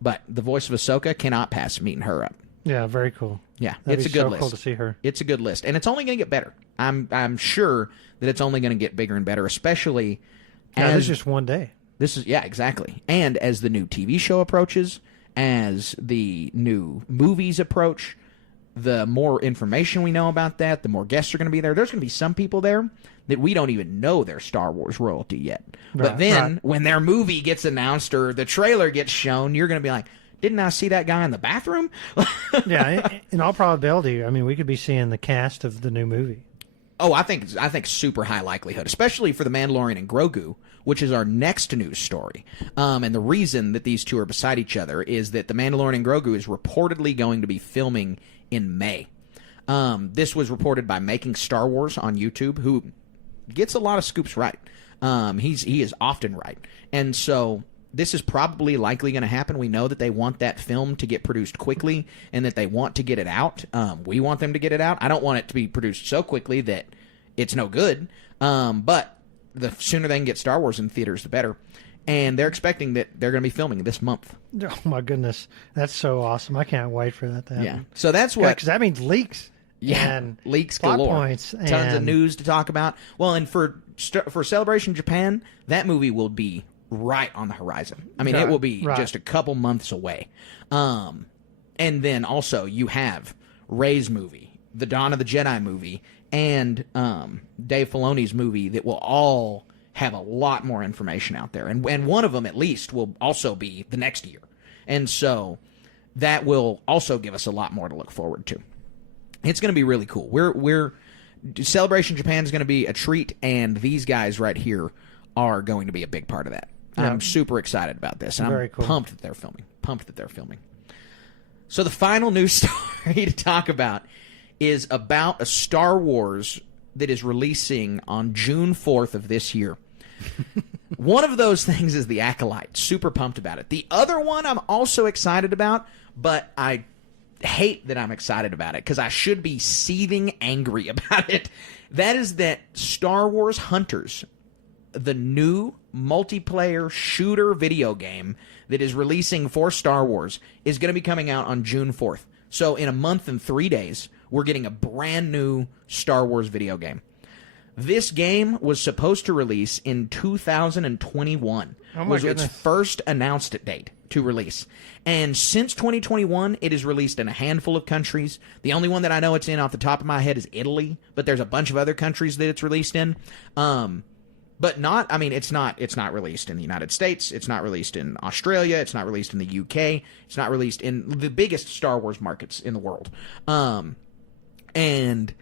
But the voice of Ahsoka, cannot pass meeting her up. Yeah, very cool. Yeah, That'd it's a be good so list. Cool to see her. It's a good list, and it's only going to get better. I'm sure that it's only going to get bigger and better, especially Yeah, as this is just one day. Exactly. And as the new TV show approaches, as the new movies approach, the more information we know about that, the more guests are going to be there. There's going to be some people there that we don't even know they're Star Wars royalty yet. But then when their movie gets announced or the trailer gets shown, you're going to be like, didn't I see that guy in the bathroom? Yeah, in all probability, I mean, we could be seeing the cast of the new movie. Oh, I think super high likelihood, especially for The Mandalorian and Grogu, which is our next news story. And the reason that these two are beside each other is that The Mandalorian and Grogu is reportedly going to be filming in May. This was reported by Making Star Wars on YouTube, who gets a lot of scoops right. He is often right. And so this is probably likely going to happen. We know that they want that film to get produced quickly and that they want to get it out. We want them to get it out. I don't want it to be produced so quickly that it's no good. But the sooner they can get Star Wars in theaters, the better. And they're expecting that they're going to be filming this month. Oh, my goodness. That's so awesome. I can't wait for that to happen. Yeah. So that's what... Because that means leaks. Yeah, and leaks plot galore. Points Tons of news to talk about. Well, and for Celebration Japan, that movie will be right on the horizon. I mean, it will be just a couple months away. And then also you have Rey's movie, the Dawn of the Jedi movie, and Dave Filoni's movie that will all have a lot more information out there. And one of them, at least, will also be the next year. And so that will also give us a lot more to look forward to. It's going to be really cool. Celebration Japan is going to be a treat, and these guys right here are going to be a big part of that. Yeah. I'm super excited about this. And I'm pumped that they're filming. So the final news story to talk about is about a Star Wars that is releasing on June 4th of this year. One of those things is the Acolyte. Super pumped about it. The other one I'm also excited about, but I hate that I'm excited about it because I should be seething angry about it. That is that Star Wars Hunters, the new multiplayer shooter video game that is releasing for Star Wars, is going to be coming out on June 4th. So in a month and 3 days, we're getting a brand new Star Wars video game. This game was supposed to release in 2021. Oh my was goodness. its first announced date to release. And since 2021, it is released in a handful of countries. The only one that I know it's in off the top of my head is Italy, but there's a bunch of other countries that it's released in. But not, I mean, it's not released in the United States. It's not released in Australia. It's not released in the UK. It's not released in the biggest Star Wars markets in the world. And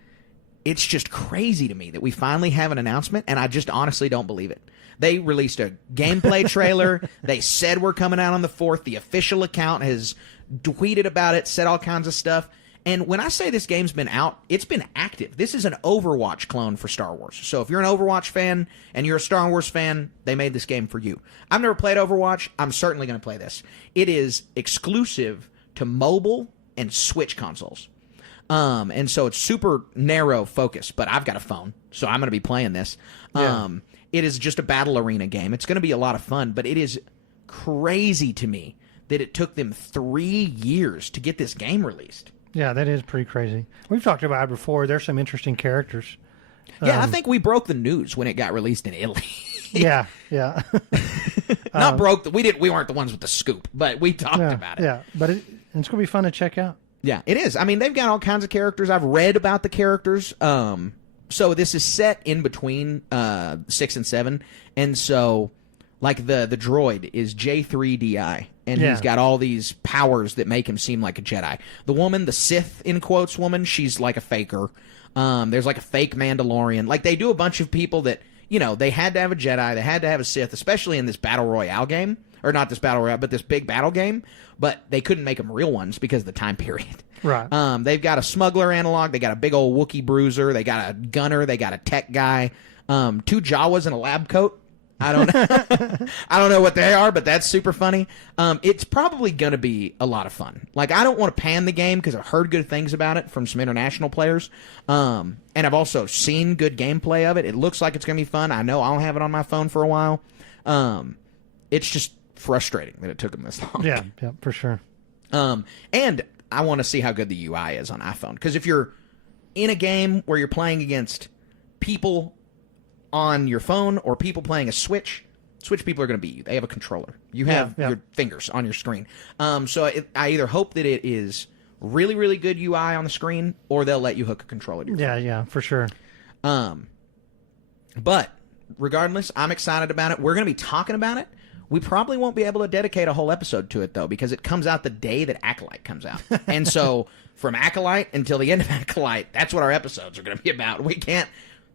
it's just crazy to me that we finally have an announcement, and I just honestly don't believe it. They released a gameplay trailer. They said we're coming out on the 4th. The official account has tweeted about it, said all kinds of stuff. And when I say this game's been out, it's been active. This is an Overwatch clone for Star Wars. So if you're an Overwatch fan and you're a Star Wars fan, they made this game for you. I've never played Overwatch. I'm certainly going to play this. It is exclusive to mobile and Switch consoles. And so it's super narrow focus, but I've got a phone, so I'm going to be playing this. Yeah. It is just a battle arena game. It's going to be a lot of fun, but it is crazy to me that it took them 3 years to get this game released. Yeah, that is pretty crazy. We've talked about it before. There's some interesting characters. Yeah, I think we broke the news when it got released in Italy. Yeah. Not broke. We weren't the ones with the scoop, but we talked about it. Yeah, but it's going to be fun to check out. Yeah, it is. I mean, they've got all kinds of characters. I've read about the characters. So this is set in between 6 and 7, and so like the droid is J3DI, and he's got all these powers that make him seem like a Jedi. The woman, the Sith in quotes woman, she's like a faker. There's like a fake Mandalorian. Like they do a bunch of people that, you know, they had to have a Jedi, they had to have a Sith, especially in this Battle Royale game. Or not this Battle Royale, but this big battle game. But they couldn't make them real ones because of the time period. Right. They've got a smuggler analog. They got a big old Wookiee bruiser. They got a gunner. They got a tech guy. 2 Jawas in a lab coat. I don't know what they are, but that's super funny. It's probably going to be a lot of fun. Like, I don't want to pan the game because I've heard good things about it from some international players. And I've also seen good gameplay of it. It looks like it's going to be fun. I know I'll have it on my phone for a while. It's just frustrating that it took them this long. Yeah, for sure. And I want to see how good the UI is on iPhone. Because if you're in a game where you're playing against people on your phone or people playing a Switch people are going to beat you. They have a controller. You have your fingers on your screen. So I either hope that it is really, really good UI on the screen, or they'll let you hook a controller to your phone. Yeah, for sure. But regardless, I'm excited about it. We're going to be talking about it. We probably won't be able to dedicate a whole episode to it, though, because it comes out the day that Acolyte comes out. And so from Acolyte until the end of Acolyte, that's what our episodes are going to be about. We can't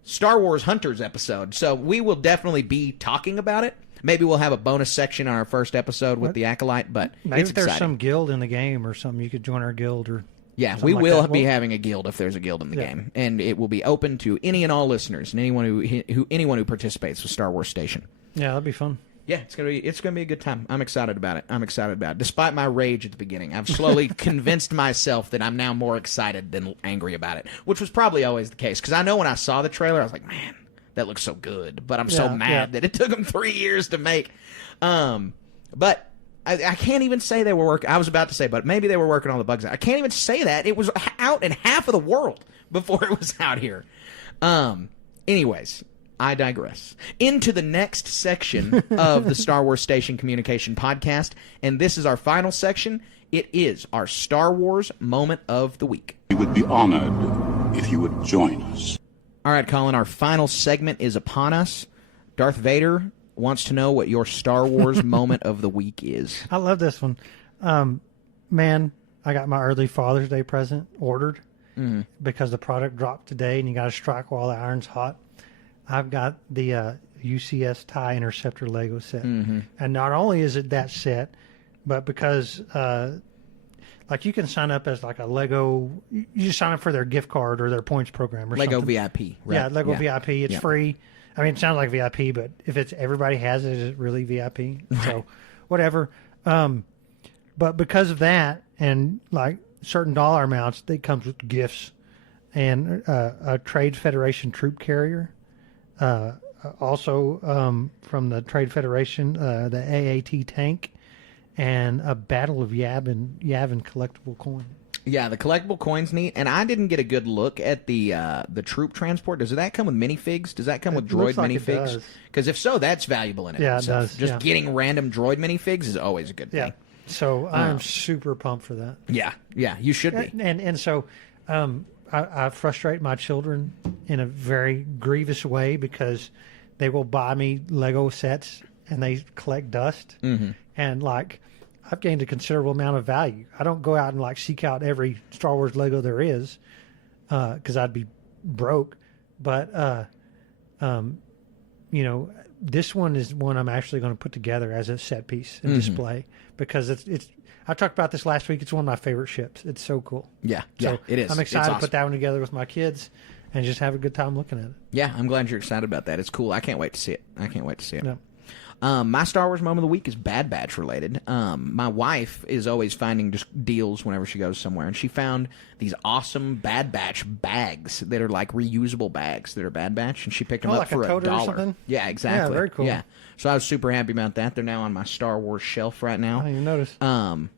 Star Wars Hunters episode. So we will definitely be talking about it. Maybe we'll have a bonus section on our first episode with the Acolyte, but maybe it's if there's exciting. some guild in the game or something, you could join our guild or yeah, something we like will that. be having a guild if there's a guild in the game, and it will be open to any and all listeners and anyone who participates with Star Wars Station. Yeah, that'd be fun. Yeah, it's gonna be a good time. I'm excited about it. Despite my rage at the beginning, I've slowly convinced myself that I'm now more excited than angry about it, which was probably always the case. Because I know when I saw the trailer, I was like, man, that looks so good. But I'm so mad that it took them 3 years to make. But I can't even say they were working. I was about to say, but maybe they were working on the bugs. I can't even say that. It was out in half of the world before it was out here. Anyways, I digress. Into the next section of the Star Wars Station Communication Podcast, and this is our final section. It is our Star Wars Moment of the Week. We would be honored if you would join us. All right, Colin, our final segment is upon us. Darth Vader wants to know what your Star Wars Moment of the Week is. I love this one. Man, I got my early Father's Day present ordered because the product dropped today, and you got to strike while the iron's hot. I've got the UCS TIE Interceptor Lego set. And not only is it that set, but because like you can sign up as like a Lego, you just sign up for their gift card or their points program or Lego something. VIP, right? Yeah, Lego VIP. It's free. I mean, it sounds like VIP, but if it's everybody has it, is it really VIP? So, whatever. But because of that, and like certain dollar amounts, it comes with gifts and a Trade Federation troop carrier. Also, from the Trade Federation, the AAT tank, and a Battle of Yavin collectible coin. Yeah, the collectible coin's neat, and I didn't get a good look at the troop transport. Does that come with minifigs? Does that come with droid minifigs? Because if so, that's valuable in it. Yeah, it does. Just getting random droid minifigs is always a good thing. Yeah. So I'm super pumped for that. Yeah, you should be. And so I frustrate my children in a very grievous way because they will buy me Lego sets and they collect dust. Mm-hmm. And like, I've gained a considerable amount of value. I don't go out and like seek out every Star Wars Lego there is because I'd be broke. But, you know, this one is one I'm actually going to put together as a set piece and display because it's. I talked about this last week. It's one of my favorite ships. It's so cool. Yeah, so it is. I'm excited awesome. to put that one together with my kids and just have a good time looking at it. Yeah, I'm glad you're excited about that. It's cool. I can't wait to see it. No. My Star Wars moment of the week is Bad Batch related. My wife is always finding just deals whenever she goes somewhere, and she found these awesome Bad Batch bags that are like reusable bags that are Bad Batch, and she picked them up like for a toter or $1. something? Yeah, exactly. Yeah, very cool. Yeah, so I was super happy about that. They're now on my Star Wars shelf right now. I didn't even notice.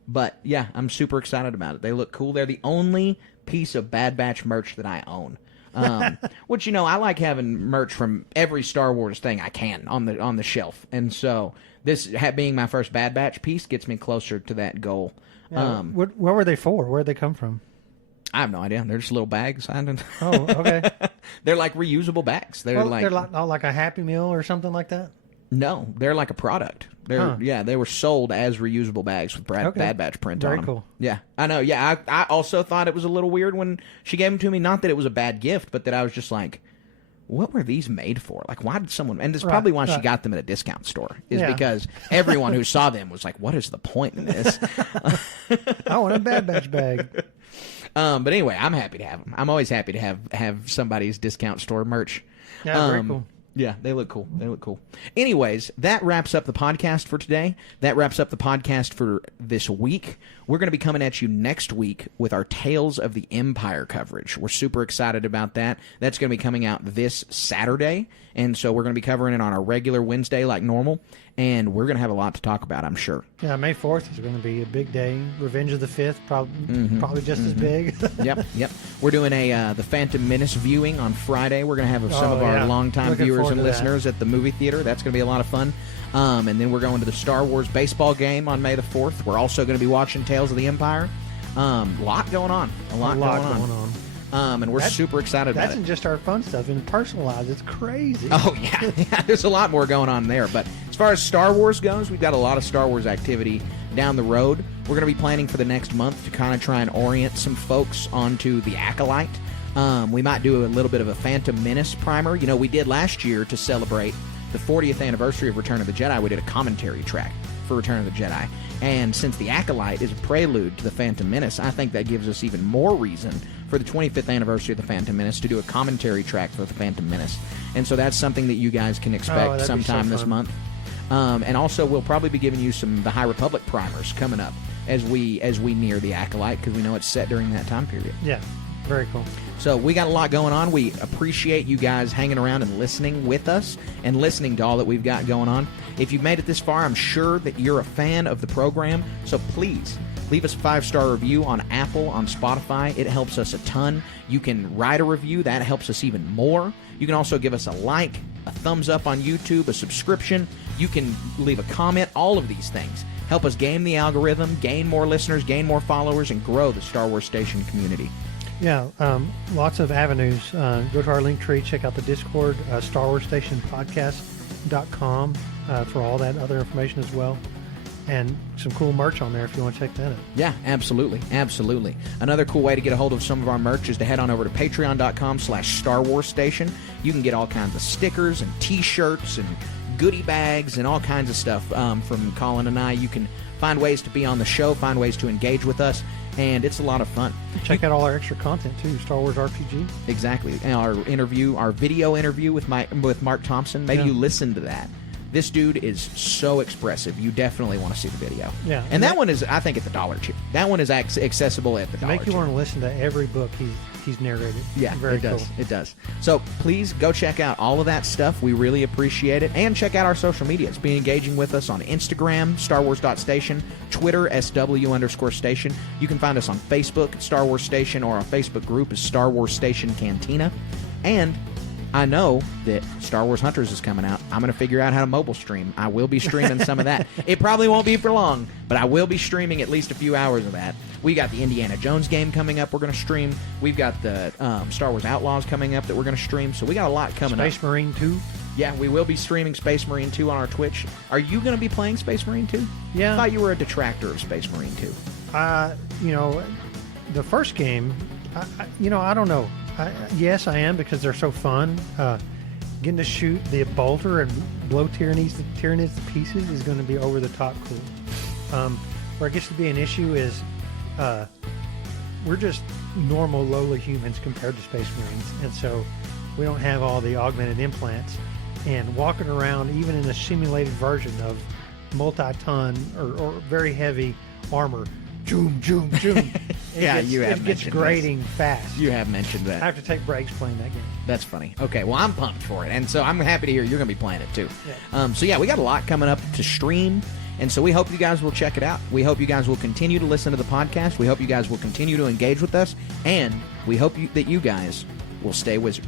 But yeah, I'm super excited about it. They look cool. They're the only piece of Bad Batch merch that I own. Which, you know, I like having merch from every Star Wars thing I can on the shelf, and so this being my first Bad Batch piece gets me closer to that goal. What were they for? Where'd they come from? I have no idea. They're just little bags. Oh, okay. They're like reusable bags. They're like a Happy Meal or something like that. No, they're like a product. They were sold as reusable bags with Bad Batch print on them. Very cool. Yeah, I know. Yeah, I also thought it was a little weird when she gave them to me. Not that it was a bad gift, but that I was just like, what were these made for? Like, why did someone... And this is probably why she got them at a discount store, because everyone who saw them was like, what is the point in this? I want a Bad Batch bag. But anyway, I'm happy to have them. I'm always happy to have somebody's discount store merch. Yeah, very cool. Yeah, they look cool. Anyways, that wraps up the podcast for today. That wraps up the podcast for this week. We're going to be coming at you next week with our Tales of the Empire coverage. We're super excited about that. That's going to be coming out this Saturday, and so we're going to be covering it on our regular Wednesday like normal, and we're going to have a lot to talk about, I'm sure. Yeah, May 4th is going to be a big day. Revenge of the 5th, probably just as big. Yep. We're doing the Phantom Menace viewing on Friday. We're going to have some of our longtime viewers and listeners at the movie theater. That's going to be a lot of fun. And then we're going to the Star Wars baseball game on May the 4th. We're also going to be watching Tales of the Empire. A lot going on. A lot going on. And we're super excited about it. That's just our fun stuff. In personal lives, it's crazy. Oh, yeah. There's a lot more going on there. But as far as Star Wars goes, we've got a lot of Star Wars activity down the road. We're going to be planning for the next month to kind of try and orient some folks onto the Acolyte. We might do a little bit of a Phantom Menace primer. You know, we did last year to celebrate the 40th anniversary of Return of the Jedi. We did a commentary track for Return of the Jedi. And since the Acolyte is a prelude to the Phantom Menace, I think that gives us even more reason for the 25th anniversary of the Phantom Menace to do a commentary track for the Phantom Menace. And so that's something that you guys can expect sometime this month. And also, we'll probably be giving you the High Republic primers coming up as we near the Acolyte, because we know it's set during that time period. Yeah, very cool. So we got a lot going on. We appreciate you guys hanging around and listening with us and listening to all that we've got going on. If you've made it this far, I'm sure that you're a fan of the program. So please leave us a 5-star review on Apple, on Spotify. It helps us a ton. You can write a review. That helps us even more. You can also give us a like, a thumbs up on YouTube, a subscription. You can leave a comment. All of these things help us game the algorithm, gain more listeners, gain more followers, and grow the Star Wars Station community. Yeah, lots of avenues. Go to our link tree, check out the Discord, StarWarsStationPodcast.com for all that other information as well. And some cool merch on there if you want to check that out. Yeah, absolutely. Another cool way to get a hold of some of our merch is to head on over to patreon.com/StarWarsStation. You can get all kinds of stickers and T-shirts and goodie bags and all kinds of stuff from Colin and I. You can find ways to be on the show, find ways to engage with us, and it's a lot of fun. Check out all our extra content too. Star Wars RPG. Exactly. And our video interview with Mark Thompson. Maybe you listen to that. This dude is so expressive. You definitely want to see the video. Yeah. And that one is, I think, at the Dollar Tree. That one is accessible at the Dollar Tree. Make you want to listen to every book he's narrated. Yeah, Very it does. cool. It does. So please go check out all of that stuff. We really appreciate it. And check out our social medias. Be engaging with us on Instagram, StarWars.station, Twitter, SW_station. You can find us on Facebook, Star Wars Station, or our Facebook group is Star Wars Station Cantina. And I know that Star Wars Hunters is coming out. I'm going to figure out how to mobile stream. I will be streaming some of that. It probably won't be for long, but I will be streaming at least a few hours of that. We got the Indiana Jones game coming up we're going to stream. We've got the Star Wars Outlaws coming up that we're going to stream. So we got a lot coming up. Space Marine 2? Yeah, we will be streaming Space Marine 2 on our Twitch. Are you going to be playing Space Marine 2? Yeah. I thought you were a detractor of Space Marine 2. The first game, I don't know. Yes, I am, because they're so fun. Getting to shoot the bolter and blow Tyranids to pieces is going to be over the top cool. Where it gets to be an issue is we're just normal, lowly humans compared to Space Marines, and so we don't have all the augmented implants. And walking around, even in a simulated version of multi-ton or very heavy armor, zoom, zoom, zoom. It gets grating fast. You have mentioned that. I have to take breaks playing that game. That's funny. Okay, well, I'm pumped for it, and so I'm happy to hear you're going to be playing it too. Yeah. We got a lot coming up to stream, and so we hope you guys will check it out. We hope you guys will continue to listen to the podcast. We hope you guys will continue to engage with us, and we hope that you guys will stay wizard.